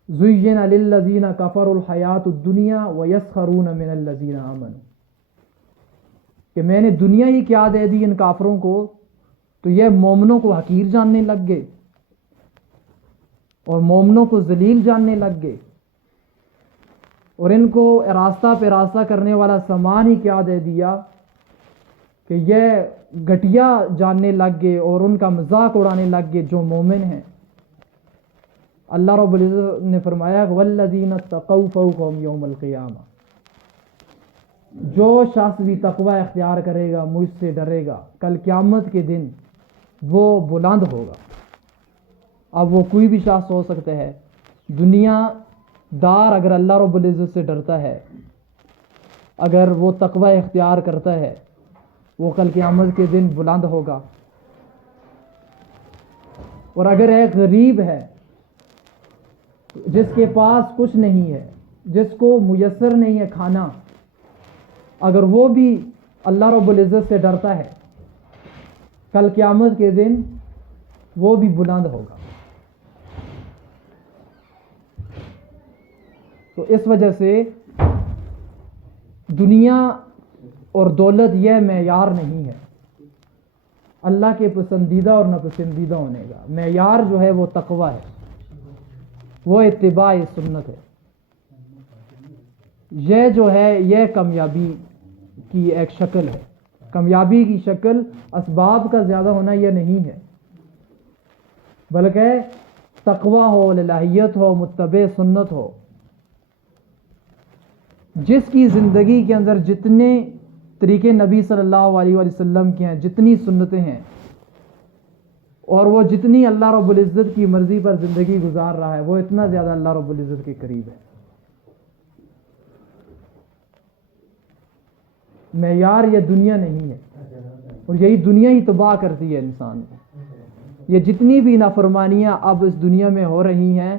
زُيِّنَ لِلَّذِينَ كَفَرُوا الْحَيَاةُ الدُّنْيَا وَيَسْخَرُونَ مِنَ الَّذِينَ آمَنُوا، کہ میں نے دنیا ہی کیا دے دی ان کافروں کو، تو یہ مومنوں کو حقیر جاننے لگ گئے اور مومنوں کو ذلیل جاننے لگ گئے، اور ان کو راستہ پہ راستہ کرنے والا سامان ہی کیا دے دیا کہ یہ گھٹیا جاننے لگ گئے اور ان کا مذاق اڑانے لگ گئے جو مومن ہیں۔ اللہ رب العزت نے فرمایا والذین اتقوا فوقهم یوم القیامہ، جو شخص بھی تقوی اختیار کرے گا، مجھ سے ڈرے گا، کل قیامت کے دن وہ بلند ہوگا۔ اب وہ کوئی بھی شخص ہو سکتا ہے، دنیا دار اگر اللہ رب العزت سے ڈرتا ہے، اگر وہ تقوی اختیار کرتا ہے، وہ کل قیامت کے دن بلند ہوگا۔ اور اگر ایک غریب ہے جس کے پاس کچھ نہیں ہے، جس کو میسر نہیں ہے کھانا، اگر وہ بھی اللہ رب العزت سے ڈرتا ہے، کل قیامت کے دن وہ بھی بلند ہوگا۔ تو اس وجہ سے دنیا اور دولت یہ معیار نہیں ہے اللہ کے پسندیدہ اور ناپسندیدہ ہونے کا۔ معیار جو ہے وہ تقوی ہے، وہ اتباع سنت ہے۔ یہ جو ہے یہ کامیابی کی ایک شکل ہے۔ کامیابی کی شکل اسباب کا زیادہ ہونا یہ نہیں ہے، بلکہ تقوی ہو، الہیت ہو، متبع سنت ہو۔ جس کی زندگی کے اندر جتنے طریقے نبی صلی اللہ علیہ وآلہ وسلم کے ہیں، جتنی سنتیں ہیں، اور وہ جتنی اللہ رب العزت کی مرضی پر زندگی گزار رہا ہے، وہ اتنا زیادہ اللہ رب العزت کے قریب ہے۔ معیار یہ دنیا نہیں ہے، اور یہی دنیا ہی تباہ کرتی ہے انسان کو۔ یہ جتنی بھی نافرمانیاں اب اس دنیا میں ہو رہی ہیں،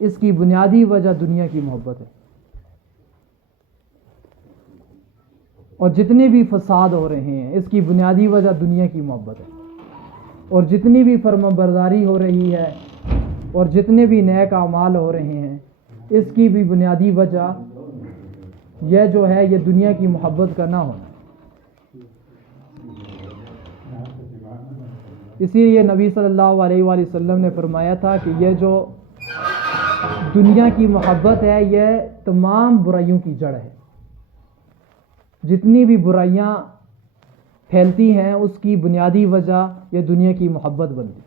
اس کی بنیادی وجہ دنیا کی محبت ہے، اور جتنے بھی فساد ہو رہے ہیں اس کی بنیادی وجہ دنیا کی محبت ہے، اور جتنی بھی فرما برداری ہو رہی ہے اور جتنے بھی نیک اعمال ہو رہے ہیں، اس کی بھی بنیادی وجہ یہ جو ہے یہ دنیا کی محبت کا نہ ہونا۔ اسی لیے نبی صلی اللہ علیہ وآلہ وسلم نے فرمایا تھا کہ یہ جو دنیا کی محبت ہے یہ تمام برائیوں کی جڑ ہے۔ جتنی بھی برائیاں پھیلتی ہیں اس کی بنیادی وجہ یہ دنیا کی محبت بنتی،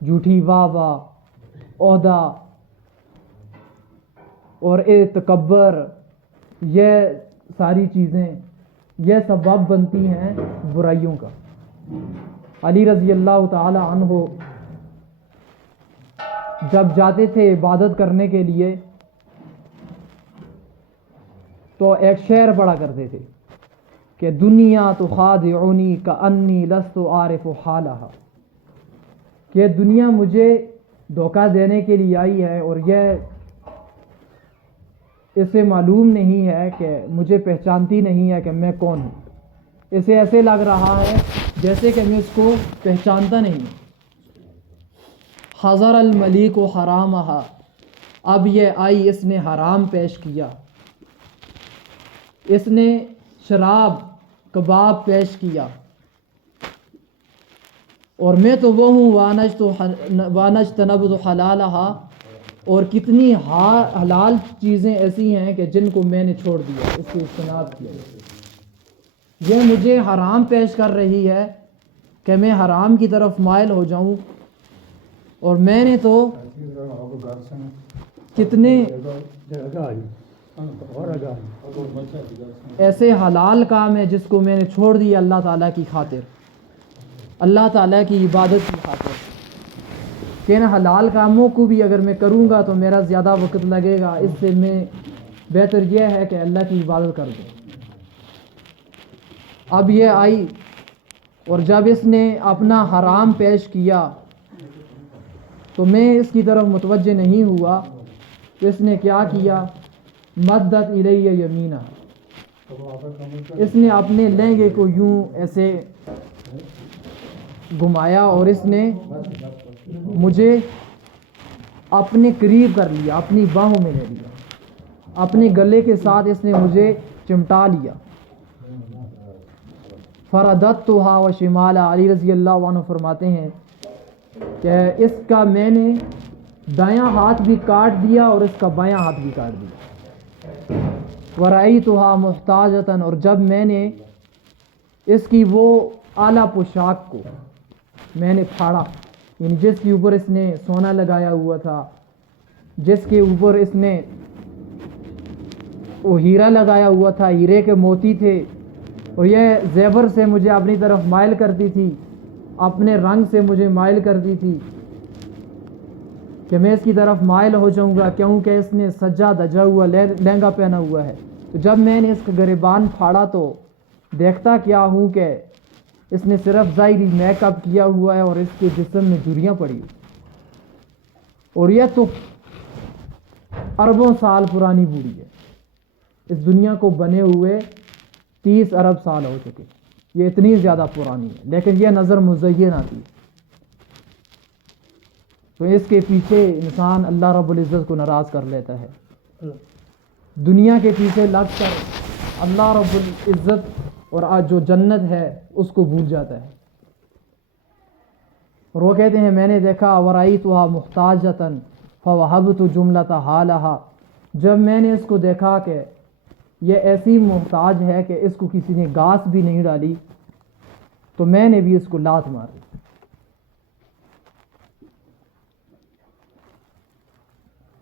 جھوٹی واہ واہ، عہدہ اور تکبر، یہ ساری چیزیں یہ سبب بنتی ہیں برائیوں کا۔ علی رضی اللہ تعالی عنہ جب جاتے تھے عبادت کرنے کے لیے تو ایک شعر پڑھا کرتے تھے کہ دنیا تخادعنی کانی لست عارف حالہا، کہ دنیا مجھے دھوکہ دینے کے لیے آئی ہے اور یہ اسے معلوم نہیں ہے کہ مجھے پہچانتی نہیں ہے کہ میں کون ہوں۔ اسے ایسے لگ رہا ہے جیسے کہ میں اس کو پہچانتا نہیں۔ حضر الملیک و حرامہا، اب یہ آئی اس نے حرام پیش کیا، اس نے شراب کباب پیش کیا، اور میں تو وہ ہوں وانجتنبت حلالہا، اور کتنی حلال چیزیں ایسی ہیں کہ جن کو میں نے چھوڑ دیا، اس سے اجتناب کیا۔ یہ مجھے حرام پیش کر رہی ہے کہ میں حرام کی طرف مائل ہو جاؤں، اور میں نے تو کتنے ایسے حلال کام ہیں جس کو میں نے چھوڑ دیا اللہ تعالیٰ کی خاطر، اللہ تعالیٰ کی عبادت کی خاطر، کہ ان حلال کاموں کو بھی اگر میں کروں گا تو میرا زیادہ وقت لگے گا، اس سے میں بہتر یہ ہے کہ اللہ کی عبادت کر دوں۔ اب یہ آئی اور جب اس نے اپنا حرام پیش کیا تو میں اس کی طرف متوجہ نہیں ہوا، تو اس نے کیا کیا، مدت الیہ یمینہ، اس نے اپنے لہنگے کو یوں ایسے گھمایا اور اس نے مجھے اپنے قریب کر لیا، اپنی باہوں میں لے لیا، اپنے گلے کے ساتھ اس نے مجھے چمٹا لیا۔ فرددتھا وشمالا، علی رضی اللہ عنہ فرماتے ہیں کہ اس کا میں نے دایاں ہاتھ بھی کاٹ دیا اور اس کا بایاں ہاتھ بھی کاٹ دیا۔ ورأیتھا محتاجۃ، اور جب میں نے اس کی وہ اعلیٰ پوشاک کو میں نے پھاڑا، یعنی جس کے اوپر اس نے سونا لگایا ہوا تھا، جس کے اوپر اس نے وہ ہیرا لگایا ہوا تھا، ہیرے کے موتی تھے، اور یہ زیور سے مجھے اپنی طرف مائل کرتی تھی، اپنے رنگ سے مجھے مائل کرتی تھی کہ میں اس کی طرف مائل ہو جاؤں گا، کیونکہ اس نے سجا دجا ہوا لہنگا پہنا ہوا ہے۔ تو جب میں نے اس کا گریبان پھاڑا تو دیکھتا کیا ہوں کہ اس نے صرف ظاہری میک اپ کیا ہوا ہے اور اس کے جسم میں جھریاں پڑی، اور یہ تو اربوں سال پرانی بوڑھی ہے، اس دنیا کو بنے ہوئے 30 ارب سال ہو چکے، یہ اتنی زیادہ پرانی ہے، لیکن یہ نظر مزین آتی ہے۔ تو اس کے پیچھے انسان اللہ رب العزت کو ناراض کر لیتا ہے، دنیا کے پیچھے لگ کر اللہ رب العزت اور آج جو جنت ہے اس کو بھول جاتا ہے۔ اور وہ کہتے ہیں میں نے دیکھا ورأیتھا محتاجۃ فوہبت جملۃ حالہا، جب میں نے اس کو دیکھا کہ یہ ایسی محتاج ہے کہ اس کو کسی نے گھاس بھی نہیں ڈالی، تو میں نے بھی اس کو لات مار دی۔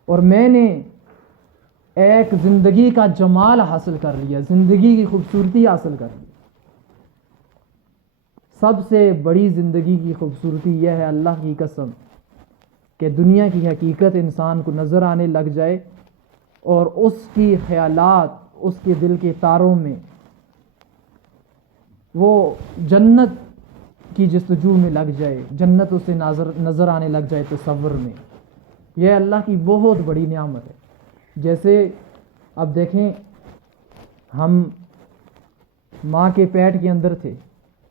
اور میں نے ایک زندگی کا جمال حاصل کر لیا، زندگی کی خوبصورتی حاصل کر لی۔ سب سے بڑی زندگی کی خوبصورتی یہ ہے، اللہ کی قسم، کہ دنیا کی حقیقت انسان کو نظر آنے لگ جائے اور اس کی خیالات اس کے دل کے تاروں میں وہ جنت کی جستجو میں لگ جائے، جنت اسے نظر آنے لگ جائے تصور میں۔ یہ اللہ کی بہت بڑی نعمت ہے۔ جیسے اب دیکھیں، ہم ماں کے پیٹ کے اندر تھے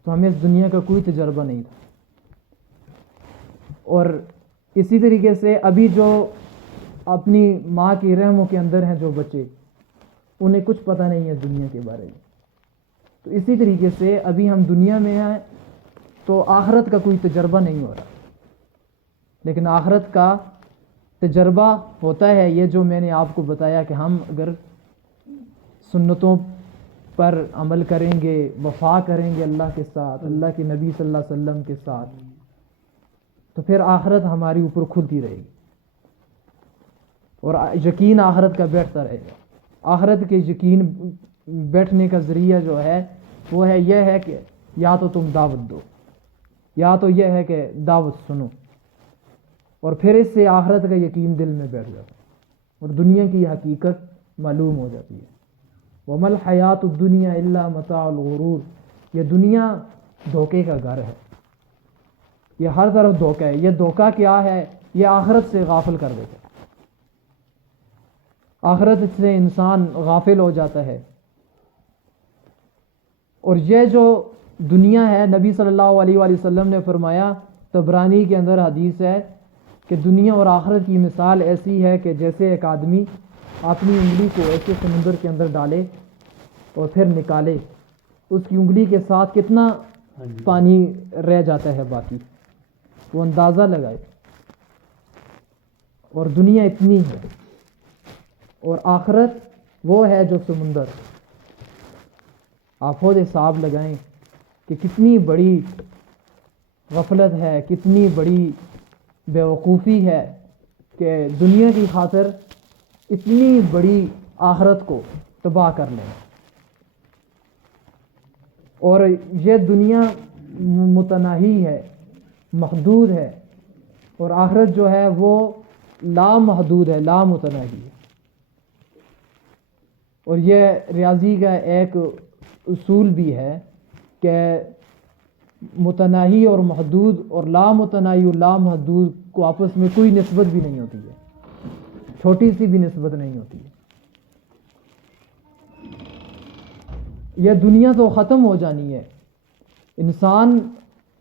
تو ہمیں اس دنیا کا کوئی تجربہ نہیں تھا، اور اسی طریقے سے ابھی جو اپنی ماں کی رحموں کے اندر ہیں جو بچے، انہیں کچھ پتہ نہیں ہے دنیا کے بارے میں۔ تو اسی طریقے سے ابھی ہم دنیا میں ہیں تو آخرت کا کوئی تجربہ نہیں ہو رہا، لیکن آخرت کا تجربہ ہوتا ہے یہ جو میں نے آپ کو بتایا کہ ہم اگر سنتوں پر عمل کریں گے، وفا کریں گے اللہ کے ساتھ، اللہ کے نبی صلی اللہ علیہ وسلم کے ساتھ، تو پھر آخرت ہماری اوپر کھلتی رہے گی اور یقین آخرت کا بیٹھتا رہے گا۔ آخرت کے یقین بیٹھنے کا ذریعہ جو ہے وہ ہے یہ ہے کہ یا تو تم دعوت دو، یا تو یہ ہے کہ دعوت سنو، اور پھر اس سے آخرت کا یقین دل میں بیٹھ جاتا ہے اور دنیا کی حقیقت معلوم ہو جاتی ہے۔ وَمَا الْحَيَاةُ الدُّنْيَا إِلَّا مَتَاعُ الْغُرُورِ، یہ دنیا دھوکے کا گھر ہے، یہ ہر طرف دھوکہ ہے۔ یہ دھوکہ کیا ہے؟ یہ آخرت سے غافل کر دیتا ہے، آخرت سے انسان غافل ہو جاتا ہے۔ اور یہ جو دنیا ہے، نبی صلی اللہ علیہ وآلہ وسلم نے فرمایا، طبرانی کے اندر حدیث ہے کہ دنیا اور آخرت کی مثال ایسی ہے کہ جیسے ایک آدمی اپنی انگلی کو ایسے سمندر کے اندر ڈالے اور پھر نکالے، اس کی انگلی کے ساتھ کتنا پانی رہ جاتا ہے باقی، وہ اندازہ لگائے۔ اور دنیا اتنی ہے، اور آخرت وہ ہے جو سمندر۔ آپ خود حساب لگائیں کہ کتنی بڑی غفلت ہے، کتنی بڑی بیوقوفی ہے کہ دنیا کی خاطر اتنی بڑی آخرت کو تباہ کر لیں۔ اور یہ دنیا متناہی ہے، محدود ہے، اور آخرت جو ہے وہ لامحدود ہے، لامتناہی ہے۔ اور یہ ریاضی کا ایک اصول بھی ہے کہ متناہی اور محدود اور لامتناہی اور لامحدود کو آپس میں کوئی نسبت بھی نہیں ہوتی ہے، چھوٹی سی بھی نسبت نہیں ہوتی ہے۔ یہ دنیا تو ختم ہو جانی ہے، انسان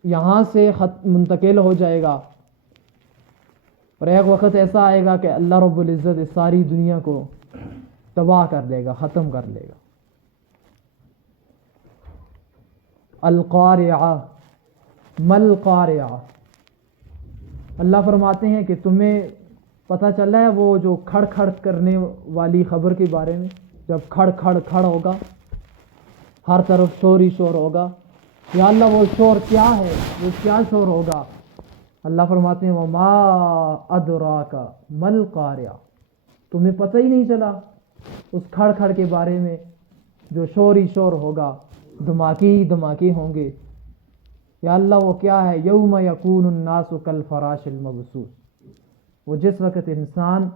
یہاں سے منتقل ہو جائے گا، اور ایک وقت ایسا آئے گا کہ اللہ رب العزت اس ساری دنیا کو تباہ کر دے گا، ختم کر لے گا۔ القارعہ، مل قارعہ، اللہ فرماتے ہیں کہ تمہیں پتہ چلا ہے وہ جو کھڑ کھڑ کرنے والی خبر کے بارے میں، جب کھڑ کھڑ کھڑ ہوگا، ہر طرف شور ہی شور ہوگا، یا اللہ وہ شور کیا ہے، وہ کیا شور ہوگا؟ اللہ فرماتے ہیں وما ادراک مل قارعہ، تمہیں پتہ ہی نہیں چلا اس کھڑ کھڑ کے بارے میں، جو شور ہی شور ہوگا، دھماکے ہی دھماکے ہوں گے۔ یا اللہ وہ کیا ہے؟ یوم یکون الناس کالفراش المبثوث، وہ جس وقت انسان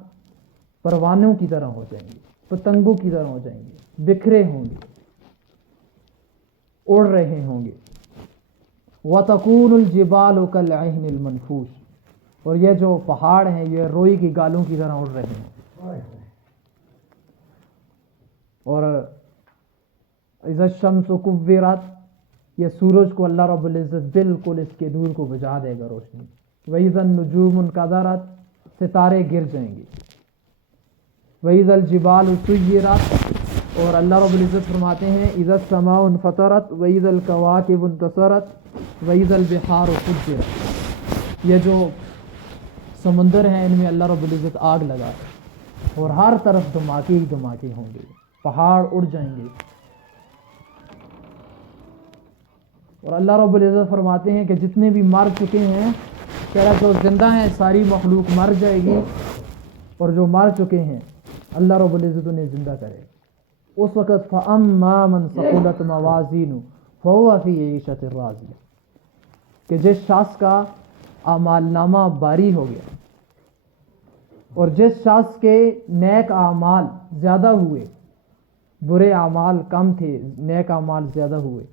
پروانوں کی طرح ہو جائیں گے، پتنگوں کی طرح ہو جائیں گے، بکھرے ہوں گے، اڑ رہے ہوں گے۔ وَتَكُونُ الْجِبَالُ كَالْعِهْنِ الْمَنْفُوشِ، اور یہ جو پہاڑ ہیں یہ روئی کی گالوں کی طرح اڑ رہے ہیں۔ اور اذا الشمس كُوِّرَت، یہ سورج کو اللہ رب العزت بالکل اس کے نور کو بجھا دے گا روشنی۔ وَإِذَا النُّجُومُ انْكَدَرَت، ستارے گر جائیں گے۔ وَإِذَا الْجِبَالُ سُيِّرَت، اور اللہ رب العزت فرماتے ہیں اذا السماء انفطرت وَإِذَا الْكَوَاكِبُ انتثرت وَإِذَا الْبِحَارُ فُجِّرَت، یہ جو سمندر ہیں ان میں اللہ رب العزت آگ لگا ہے، اور ہر طرف دھماکے ہی دھماکے ہوں گے، پہاڑ اڑ جائیں گے۔ اور اللہ رب العزت فرماتے ہیں کہ جتنے بھی مر چکے ہیں، کہہ جو زندہ ہیں ساری مخلوق مر جائے گی، اور جو مر چکے ہیں اللہ رب العزت انہیں زندہ کرے گا۔ اس وقت فَأَمَّا مَنْ ثَقُلَتْ مَوَازِينُهُ فَهُوَ فِي عِيشَةٍ رَاضِيَةٍ، کہ جس شخص کا اعمال نامہ باری ہو گیا، اور جس شخص کے نیک اعمال زیادہ ہوئے، برے اعمال کم تھے، نیک اعمال زیادہ ہوئے،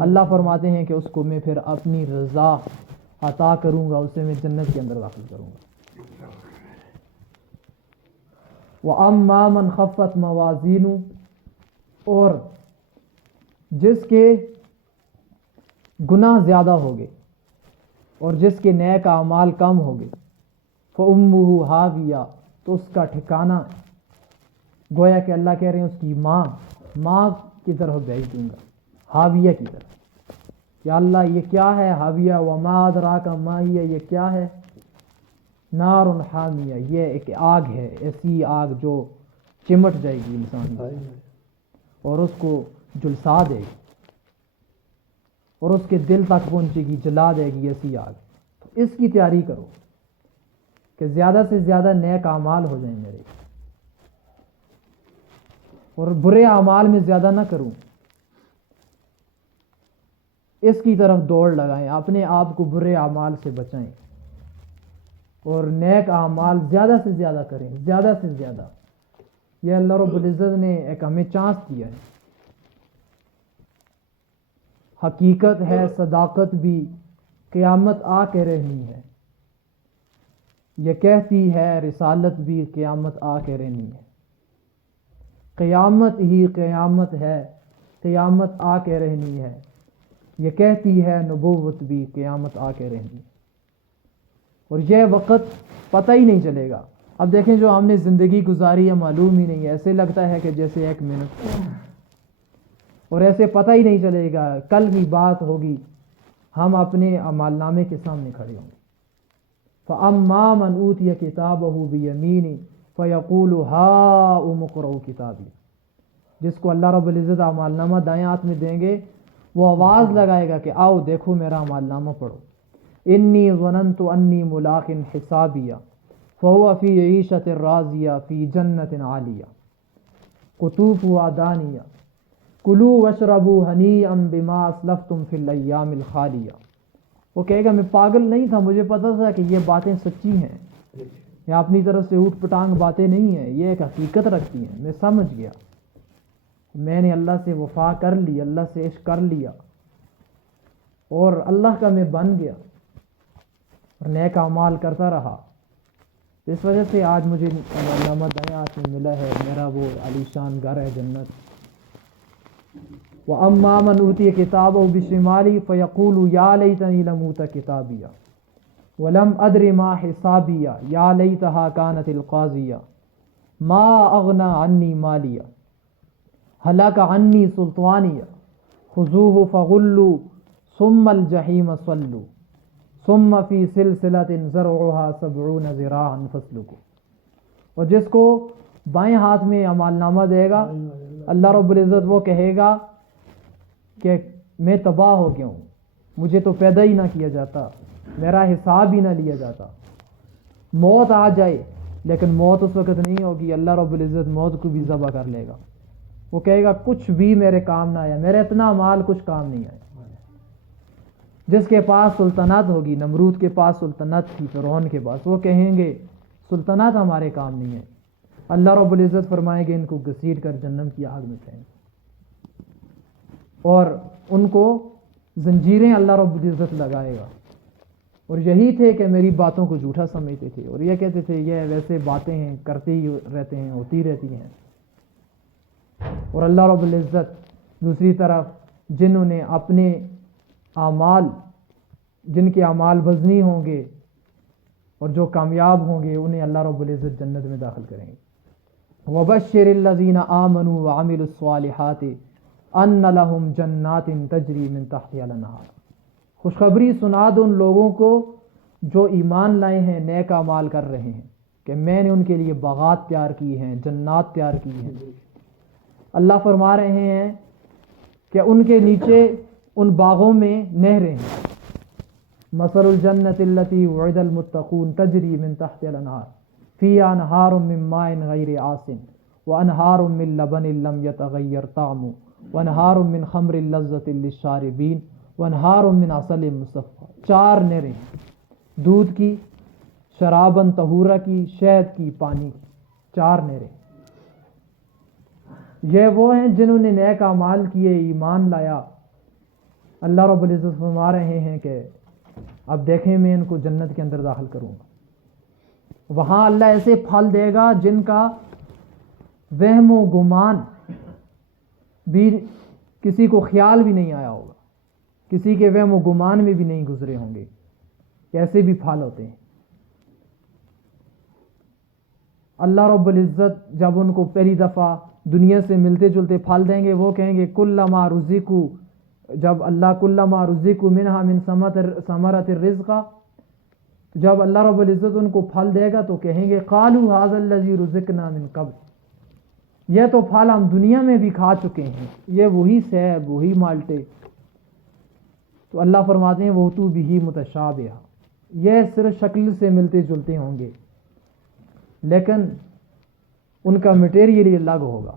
اللہ فرماتے ہیں کہ اس کو میں پھر اپنی رضا عطا کروں گا، اسے میں جنت کے اندر داخل کروں گا۔ وَأَمَّا مَنْ خَفَّتْ مَوَازِينُهُ، اور جس کے گناہ زیادہ ہو گئے اور جس کے نیک اعمال کم ہو گئے، فَأُمُّهُ هَاوِيَةٌ، تو اس کا ٹھکانہ، گویا کہ اللہ کہہ رہے ہیں اس کی ماں کی طرف بھیج دوں گا، ہاویہ کی طرف۔ یا اللہ یہ کیا ہے ہاویہ؟ وما ادراک ما ہی، یہ کیا ہے؟ نار حامیہ، یہ ایک آگ ہے، ایسی آگ جو چمٹ جائے گی انسان کو اور اس کو جلسا دے گی، اور اس کے دل تک پہنچے گی، جلا دے گی ایسی آگ۔ تو اس کی تیاری کرو کہ زیادہ سے زیادہ نیک اعمال ہو جائیں میرے، اور برے اعمال میں زیادہ نہ کروں، اس کی طرف دوڑ لگائیں، اپنے آپ کو برے اعمال سے بچائیں، اور نیک اعمال زیادہ سے زیادہ کریں، زیادہ سے زیادہ۔ یہ اللہ رب العزت نے ایک ہمیں چانس دیا ہے۔ حقیقت ہے، صداقت بھی، قیامت آ کے رہنی ہے، یہ کہتی ہے رسالت بھی، قیامت آ کے رہنی ہے، قیامت ہی قیامت ہے، قیامت آ کے رہنی ہے، یہ کہتی ہے نبوت بھی، قیامت آ کے رہنی ہے۔ اور یہ وقت پتہ ہی نہیں چلے گا۔ اب دیکھیں جو ہم نے زندگی گزاری ہے معلوم ہی نہیں ہے، ایسے لگتا ہے کہ جیسے 1 منٹ، اور ایسے پتہ ہی نہیں چلے گا کل کی بات ہوگی، ہم اپنے اعمال نامے کے سامنے کھڑے ہوں گے۔ فَأَمَّا مَنْ أُوتِيَ كِتَابَهُ بِيَمِينِهِ فَيَقُولُ هَاؤُمُ اقْرَءُوا كِتَابِيَهْ، جس کو اللہ رب العزت اعمال نامہ دائیں ہاتھ میں دیں گے، وہ آواز لگائے گا کہ آؤ دیکھو میرا اعمال نامہ پڑھو۔ انی ظننت انی ملاق حسابیہ فہو فی عیشۃ راضیہ فی جنت عالیہ قطوفها دانیہ کلوا واشربوا ہنیئا بما اسلفتم فی الایام الخالیہ۔ وہ کہے گا میں پاگل نہیں تھا، مجھے پتہ تھا کہ یہ باتیں سچی ہیں، یہ اپنی طرف سے اوٹ پٹانگ باتیں نہیں ہیں، یہ ایک حقیقت رکھتی ہیں، میں سمجھ گیا، میں نے اللہ سے وفا کر لی، اللہ سے عشق کر لیا، اور اللہ کا میں بن گیا اور نیک اعمال کرتا رہا۔ اس وجہ سے آج مجھے علامہ دائیں ہاتھ میں ملا ہے میرا وہ عالی شان گھر ہے جنت۔ وَأَمَّا مَنْ أُوتِيَ كِتَابَهُ بِشِمَالِهِ فَيَقُولُ يَا لَيْتَنِي لَمْ أُوتَ كِتَابِيَهْ وَلَمْ أَدْرِ مَا حِسَابِيَهْ يَا لَيْتَهَا كَانَتِ الْقَاضِيَةَ مَا أَغْنَى عَنِّي مَالِيَهْ هَلَكَ عَنِّي سُلْطَانِيَهْ خُذُوهُ فَغُلُّوا ثُمَّ الْجَحِيمَ صَلُّوا ثُمَّ فِي سِلْسِلَةٍ زَرْعُهَا 70 ذراعًا فاسلكوا۔ اور جس کو بائیں ہاتھ میں اعمال نامہ دے گا اللہ رب العزت وہ کہے گا کہ میں تباہ ہو گیا ہوں، مجھے تو پیدا ہی نہ کیا جاتا، میرا حساب ہی نہ لیا جاتا۔ موت آ جائے لیکن موت اس وقت نہیں ہوگی، اللہ رب العزت موت کو بھی ذبح کر لے گا۔ وہ کہے گا کچھ بھی میرے کام نہ آیا، میرا اتنا مال کچھ کام نہیں آیا۔ جس کے پاس سلطنت ہوگی، نمرود کے پاس سلطنت تھی، فرعون کے پاس، وہ کہیں گے سلطنت ہمارے کام نہیں ہے۔ اللہ رب العزت فرمائیں گے ان کو گھسیٹ کر جہنم کی آگ میں پھینک، اور ان کو زنجیریں اللہ رب العزت لگائے گا۔ اور یہی تھے کہ میری باتوں کو جھوٹا سمجھتے تھے اور یہ کہتے تھے یہ ویسے باتیں ہیں، کرتے ہی رہتے ہیں، ہوتی رہتی ہیں۔ اور اللہ رب العزت دوسری طرف جنہوں نے اپنے اعمال، جن کے اعمال وزنی ہوں گے اور جو کامیاب ہوں گے، انہیں اللہ رب العزت جنت میں داخل کریں گے۔ وَبَشِّرِ الَّذِينَ آمَنُوا وَعَمِلُوا الصَّالِحَاتِ أَنَّ لَهُمْ جَنَّاتٍ تَجْرِي مِن تَحْتِهَا الْأَنْهَارُ۔ خوشخبری سنا دو ان لوگوں کو جو ایمان لائے ہیں، نیک اعمال کر رہے ہیں، کہ میں نے ان کے لیے باغات تیار کی ہیں، جنات تیار کی ہیں۔ اللہ فرما رہے ہیں کہ ان کے نیچے ان باغوں میں نہریں ہیں۔ مثل الجنة التي وعد المتقون تجری من تحت الانہار فيها انہار من ماء غیر آسن وانہار من لبن لم يتغیر طعمه وانہار من خمر لذة للشاربین وانہار من عسل مصفى۔ 4 نہریں، دودھ کی، شرابن طہورہ کی، شہد کی، پانی کی، 4 نہریں۔ یہ وہ ہیں جنہوں نے نیک اعمال کیے، ایمان لایا۔ اللہ رب العزت فرما رہے ہیں کہ اب دیکھیں میں ان کو جنت کے اندر داخل کروں گا، وہاں اللہ ایسے پھل دے گا جن کا وہم و گمان بھی کسی کو خیال بھی نہیں آیا ہوگا، کسی کے وہم و گمان میں بھی نہیں گزرے ہوں گے، کیسے بھی پھل ہوتے ہیں۔ اللہ رب العزت جب ان کو پہلی دفعہ دنیا سے ملتے جلتے پھل دیں گے، وہ کہیں گے کلما رزقوا، جب اللہ کلما رزقوا منہا من ثمرۃ الرزق، جب اللہ رب العزت ان کو پھل دے گا تو کہیں گے قالوا ھذا الذی رزقنا من قبل، یہ تو پھل ہم دنیا میں بھی کھا چکے ہیں، یہ وہی سیب، وہی مالٹے۔ تو اللہ فرماتے ہیں وہ تو بھی متشابہ، یہ صرف شکل سے ملتے جلتے ہوں گے لیکن ان کا مٹیریل ہی الگ ہوگا،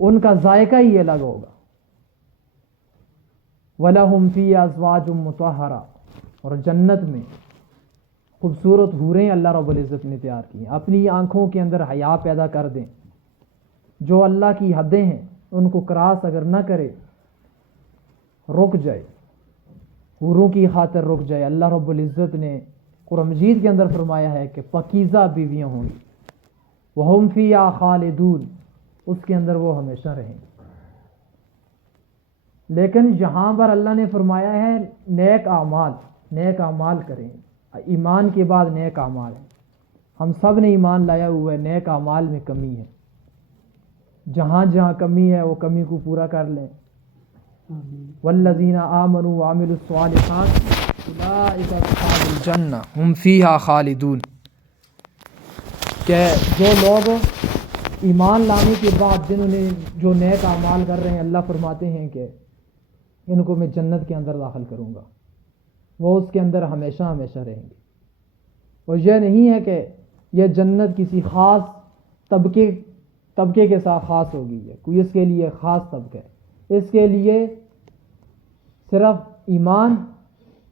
ان کا ذائقہ ہی الگ ہوگا۔ وَلَهُمْ فِيهَا أَزْوَاجٌ مُطَهَّرَةٌ، اور جنت میں خوبصورت حوریں اللہ رب العزت نے تیار کی ہیں۔ اپنی آنکھوں کے اندر حیا پیدا کر دیں، جو اللہ کی حدیں ہیں ان کو کراس اگر نہ کرے، رک جائے، حوروں کی خاطر رک جائے۔ اللہ رب العزت نے قرآن مجید کے اندر فرمایا ہے کہ پاکیزہ بیویاں ہوں گی، وَهُمْ فِيهَا خَالِدُونَ، اس کے اندر وہ ہمیشہ رہیں گے۔ لیکن یہاں پر اللہ نے فرمایا ہے نیک اعمال، نیک اعمال کریں، ایمان کے بعد نیک اعمال ہیں۔ ہم سب نے ایمان لایا ہوا ہے، نیک اعمال میں کمی ہے، جہاں جہاں کمی ہے وہ کمی کو پورا کر لیں۔ والذین آمنوا وعملوا الصالحات اولئک اصحاب الجنہ ہم فیہا خالدون، کہ جو لوگ ایمان لانے کے بعد جنہوں نے جو نیک اعمال کر رہے ہیں، اللہ فرماتے ہیں کہ ان کو میں جنت کے اندر داخل کروں گا، وہ اس کے اندر ہمیشہ ہمیشہ رہیں گے۔ اور یہ نہیں ہے کہ یہ جنت کسی خاص طبقے کے ساتھ خاص ہوگی، ہے کوئی اس کے لیے خاص طبقہ ہے، اس کے لیے صرف ایمان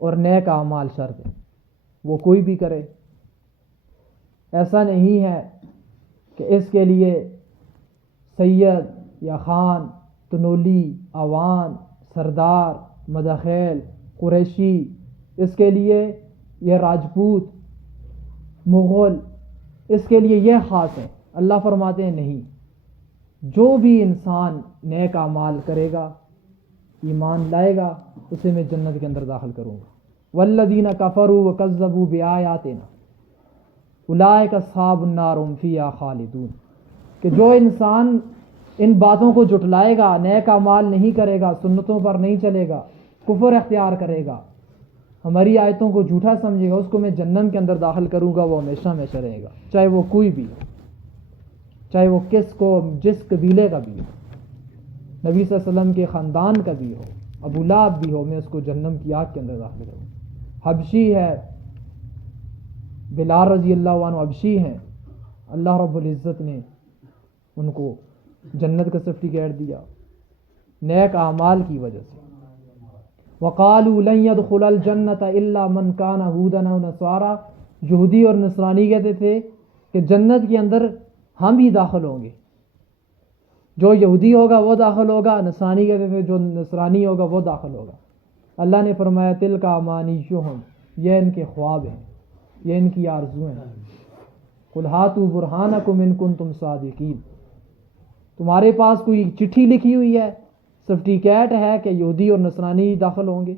اور نیک اعمال شرط ہے، وہ کوئی بھی کرے۔ ایسا نہیں ہے کہ اس کے لیے سید یا خان، تنولی، عوان، سردار، مداخیل، قریشی، اس کے لیے یہ راجپوت، مغل، اس کے لیے یہ خاص ہے۔ اللہ فرماتے ہیں نہیں، جو بھی انسان نیک اعمال کرے گا، ایمان لائے گا، اسے میں جنت کے اندر داخل کروں گا۔ والذین کفروا وکذبوا بآیاتنا اولئک اصحاب النار هم فیہا خالدون، کہ جو انسان ان باتوں کو جھٹلائے گا، نیک اعمال نہیں کرے گا، سنتوں پر نہیں چلے گا، کفر اختیار کرے گا، ہماری آیتوں کو جھوٹا سمجھے گا، اس کو میں جنت کے اندر داخل کروں گا، وہ ہمیشہ ہمیشہ رہے گا، چاہے وہ کوئی بھی ہو، چاہے وہ جس قبیلے کا بھی ہو، نبی صلی اللہ علیہ وسلم کے خاندان کا بھی ہو، ابو لہب بھی ہو، میں اس کو جہنم کی آگ کے اندر داخل کروں گا۔ حبشی ہے، بلال رضی اللہ عنہ حبشی ہیں، اللہ رب العزت نے ان کو جنت کا سرٹیفکیٹ دیا نیک اعمال کی وجہ سے۔ وقالوا لن يدخل الجنة الا من كان هودا او نصارى، یہودی اور نصرانی کہتے تھے کہ جنت کے اندر ہم ہی داخل ہوں گے، جو یہودی ہوگا وہ داخل ہوگا، نصرانی کہتے تھے جو نصرانی ہوگا وہ داخل ہوگا۔ اللہ نے فرمایا تلک امانیہم، یہ ان کے خواب ہیں، یہ ان کی آرزویں ہیں۔ قل ہاتوا برہانکم ان کنتم صادقین، تمہارے پاس کوئی چٹھی لکھی ہوئی ہے، سرٹیفکیٹ ہے کہ یہودی اور نصرانی داخل ہوں گے؟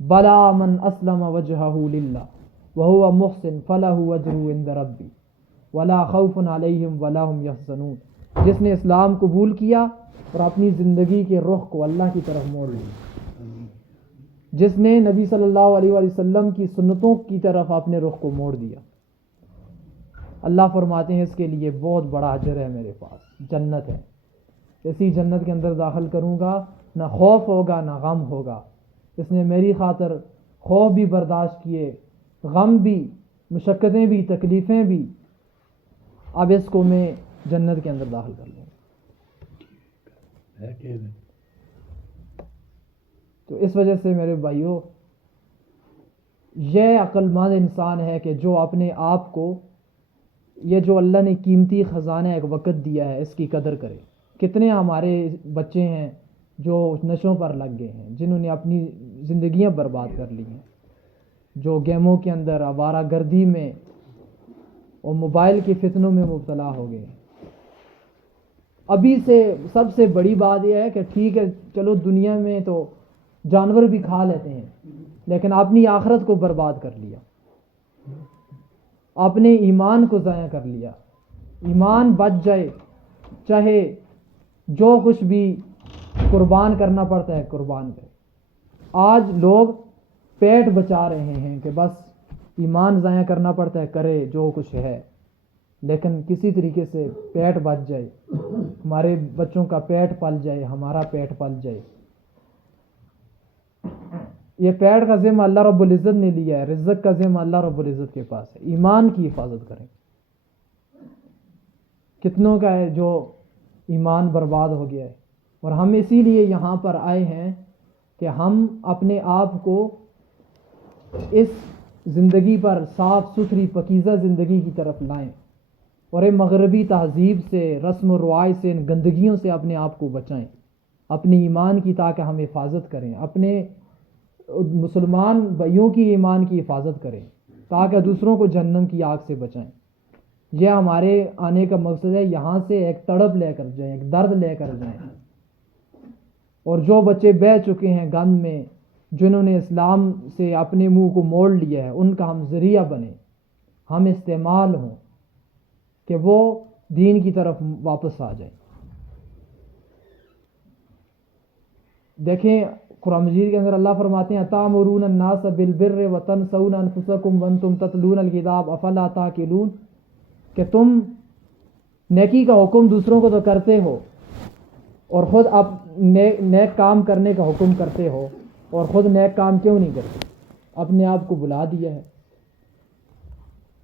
بلا من اسلم وجہہ للہ وہو محسن فلہ اجرہ عند ربی ولا خوف علیہم ولا ہم یحزنون، جس نے اسلام قبول کیا اور اپنی زندگی کے رخ کو اللہ کی طرف موڑ لیا، جس نے نبی صلی اللہ علیہ وآلہ وسلم کی سنتوں کی طرف اپنے رخ کو موڑ دیا، اللہ فرماتے ہیں اس کے لیے بہت بڑا اجر ہے میرے پاس، جنت ہے، اسی جنت کے اندر داخل کروں گا، نہ خوف ہوگا نہ غم ہوگا۔ اس نے میری خاطر خوف بھی برداشت کیے، غم بھی، مشقتیں بھی، تکلیفیں بھی، اب اس کو میں جنت کے اندر داخل کر لوں۔ تو اس وجہ سے میرے بھائیوں، یہ عقل مند انسان ہے کہ جو اپنے آپ کو، یہ جو اللہ نے قیمتی خزانہ ایک وقت دیا ہے، اس کی قدر کرے۔ کتنے ہمارے بچے ہیں جو نشوں پر لگ گئے ہیں، جنہوں نے اپنی زندگیاں برباد کر لی ہیں، جو گیموں کے اندر، آوارہ گردی میں اور موبائل کے فتنوں میں مبتلا ہو گئے۔ ابھی سے سب سے بڑی بات یہ ہے کہ ٹھیک ہے چلو دنیا میں تو جانور بھی کھا لیتے ہیں، لیکن اپنی آخرت کو برباد کر لیا، اپنے ایمان کو ضائع کر لیا۔ ایمان بچ جائے، چاہے جو کچھ بھی قربان کرنا پڑتا ہے قربان کرے۔ آج لوگ پیٹ بچا رہے ہیں کہ بس ایمان ضائع کرنا پڑتا ہے، کرے جو کچھ ہے، لیکن کسی طریقے سے پیٹ بچ جائے، ہمارے بچوں کا پیٹ پل جائے، ہمارا پیٹ پل جائے۔ یہ پیٹ کا ذمہ اللہ رب العزت نے لیا ہے، رزق کا ذمہ اللہ رب العزت کے پاس ہے۔ ایمان کی حفاظت کریں۔ کتنوں کا ہے جو ایمان برباد ہو گیا ہے، اور ہم اسی لیے یہاں پر آئے ہیں کہ ہم اپنے آپ کو اس زندگی پر صاف ستھری پاکیزہ زندگی کی طرف لائیں، اور یہ مغربی تہذیب سے، رسم و رواج سے، ان گندگیوں سے اپنے آپ کو بچائیں، اپنی ایمان کی تاکہ ہم حفاظت کریں، اپنے مسلمان بھائیوں کی ایمان کی حفاظت کریں تاکہ دوسروں کو جہنم کی آگ سے بچائیں۔ یہ ہمارے آنے کا مقصد ہے، یہاں سے ایک تڑپ لے کر جائیں، ایک درد لے کر جائیں۔ اور جو بچے بہہ چکے ہیں گند میں، جنہوں نے اسلام سے اپنے منہ کو موڑ لیا ہے، ان کا ہم ذریعہ بنیں، ہم استعمال ہوں کہ وہ دین کی طرف واپس آ جائیں۔ دیکھیں قرآن مجید کے اندر اللہ فرماتے ہیں تَأْمُرُونَ النَّاسَ بِالْبِرِّ وَتَنْسَوْنَ أَنفُسَكُمْ وَأَنْتُمْ تَتْلُونَ الْكِتَابَ أَفَلَا تَعْقِلُونَ، کہ تم نیکی کا حکم دوسروں کو تو کرتے ہو اور خود اب نیک کام کرنے کا حکم کرتے ہو، اور خود نیک کام کیوں نہیں کرتے؟ اپنے آپ کو بلا دیا ہے۔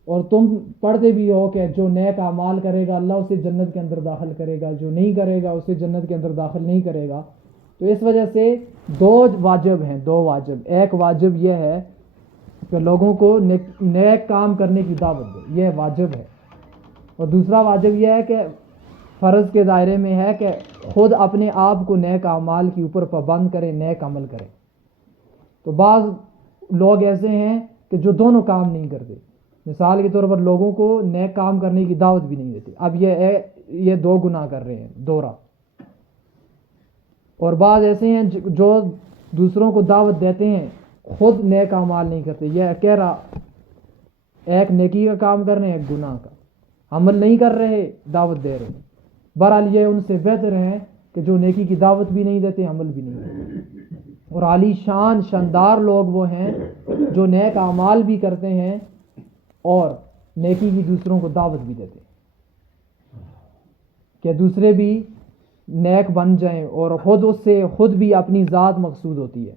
اور تم پڑھتے بھی ہو کہ جو نیک اعمال کرے گا اللہ اسے جنت کے اندر داخل کرے گا، جو نہیں کرے گا اسے جنت کے اندر داخل نہیں کرے گا۔ تو اس وجہ سے دو واجب ہیں، دو واجب۔ ایک واجب یہ ہے کہ لوگوں کو نیک کام کرنے کی دعوت دو، یہ واجب ہے، اور دوسرا واجب یہ ہے کہ فرض کے دائرے میں ہے کہ خود اپنے آپ کو نیک اعمال کے اوپر پابند کریں، نیک عمل کریں۔ تو بعض لوگ ایسے ہیں کہ جو دونوں کام نہیں کرتے، مثال کے طور پر لوگوں کو نیک کام کرنے کی دعوت بھی نہیں دیتے. اب یہ دو گناہ کر رہے ہیں دوہرا. اور بعض ایسے ہیں جو دوسروں کو دعوت دیتے ہیں خود نیک اعمال نہیں کرتے. یہ کہہ رہا ایک نیکی کا کام کر رہے ہیں ایک گناہ کا عمل نہیں کر رہے دعوت دے رہے ہیں. بہرحال یہ ان سے بہتر ہے کہ جو نیکی کی دعوت بھی نہیں دیتے عمل بھی نہیں دیتے. اور عالی شان شاندار لوگ وہ ہیں جو نیک اعمال بھی کرتے ہیں اور نیکی کی دوسروں کو دعوت بھی دیتے ہیں کہ دوسرے بھی نیک بن جائیں اور خود اس سے خود بھی اپنی ذات مقصود ہوتی ہے.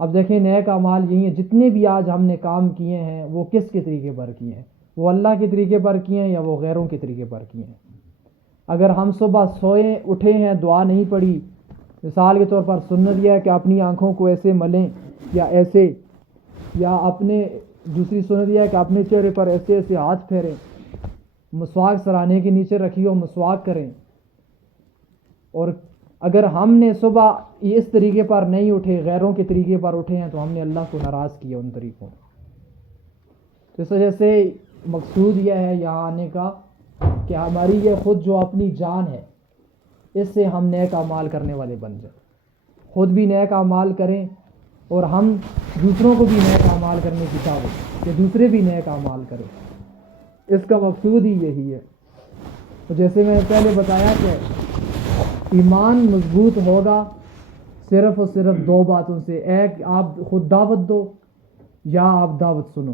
اب دیکھیں نیک اعمال یہی ہیں جتنے بھی آج ہم نے کام کیے ہیں وہ کس کے طریقے پر کیے ہیں؟ وہ اللہ کے طریقے پر کیے ہیں یا وہ غیروں کے طریقے پر کیے ہیں؟ اگر ہم صبح سوئے اٹھے ہیں دعا نہیں پڑھی، مثال کے طور پر سنت یہ ہے کہ اپنی آنکھوں کو ایسے ملیں یا ایسے، یا اپنے دوسری سنت یہ ہے کہ اپنے چہرے پر ایسے ایسے ہاتھ پھیریں، مسواک سرانے کے نیچے رکھی ہو مسواک کریں. اور اگر ہم نے صبح اس طریقے پر نہیں اٹھے غیروں کے طریقے پر اٹھے ہیں تو ہم نے اللہ کو ناراض کیا ان طریقوں. تو اس وجہ سے مقصود یہ ہے یہاں آنے کا کہ ہماری یہ خود جو اپنی جان ہے اس سے ہم نیک اعمال کرنے والے بن جائیں، خود بھی نیک اعمال کریں اور ہم دوسروں کو بھی نیک اعمال کرنے کی دعوت کہ دوسرے بھی نیک اعمال کریں. اس کا مقصود ہی یہی ہے. تو جیسے میں نے پہلے بتایا کہ ایمان مضبوط ہوگا صرف اور صرف دو باتوں سے. ایک آپ خود دعوت دو یا آپ دعوت سنو.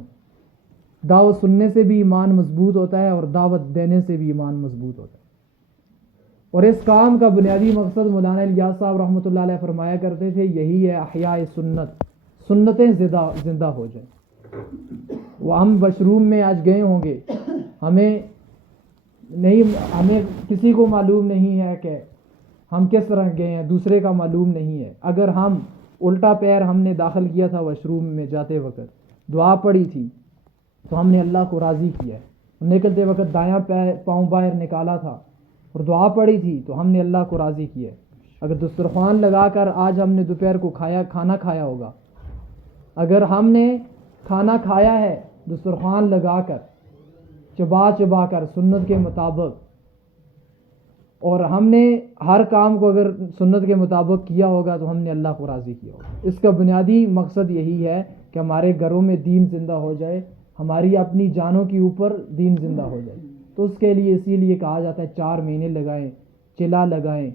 دعوت سننے سے بھی ایمان مضبوط ہوتا ہے اور دعوت دینے سے بھی ایمان مضبوط ہوتا ہے. اور اس کام کا بنیادی مقصد مولانا الیاس صاحب رحمۃ اللہ علیہ فرمایا کرتے تھے یہی ہے احیاء سنت، سنتیں زندہ ہو جائیں. وہ ہم مشروم میں آج گئے ہوں گے، ہمیں کسی کو معلوم نہیں ہے کہ ہم کس طرح گئے ہیں، دوسرے کا معلوم نہیں ہے. اگر ہم الٹا پیر ہم نے داخل کیا تھا واش روم میں جاتے وقت، دعا پڑی تھی تو ہم نے اللہ کو راضی کیا ہے. نکلتے وقت دایاں پاؤں باہر نکالا تھا اور دعا پڑی تھی تو ہم نے اللہ کو راضی کیا ہے. اگر دسترخوان لگا کر آج ہم نے دوپہر کو کھانا کھایا ہوگا، اگر ہم نے کھانا کھایا ہے دسترخوان لگا کر چبا کر سنت کے مطابق، اور ہم نے ہر کام کو اگر سنت کے مطابق کیا ہوگا تو ہم نے اللہ کو راضی کیا ہوگا. اس کا بنیادی مقصد یہی ہے کہ ہمارے گھروں میں دین زندہ ہو جائے، ہماری اپنی جانوں کے اوپر دین زندہ ہو جائے. تو اس کے لیے اسی لیے کہا جاتا ہے 4 مہینے لگائیں، چلا لگائیں.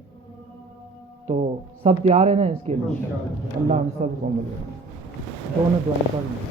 تو سب تیار ہیں نا اس کے لیے؟ اللہ ہم سب کو ملے. دونوں دعائیں پڑھ لیں.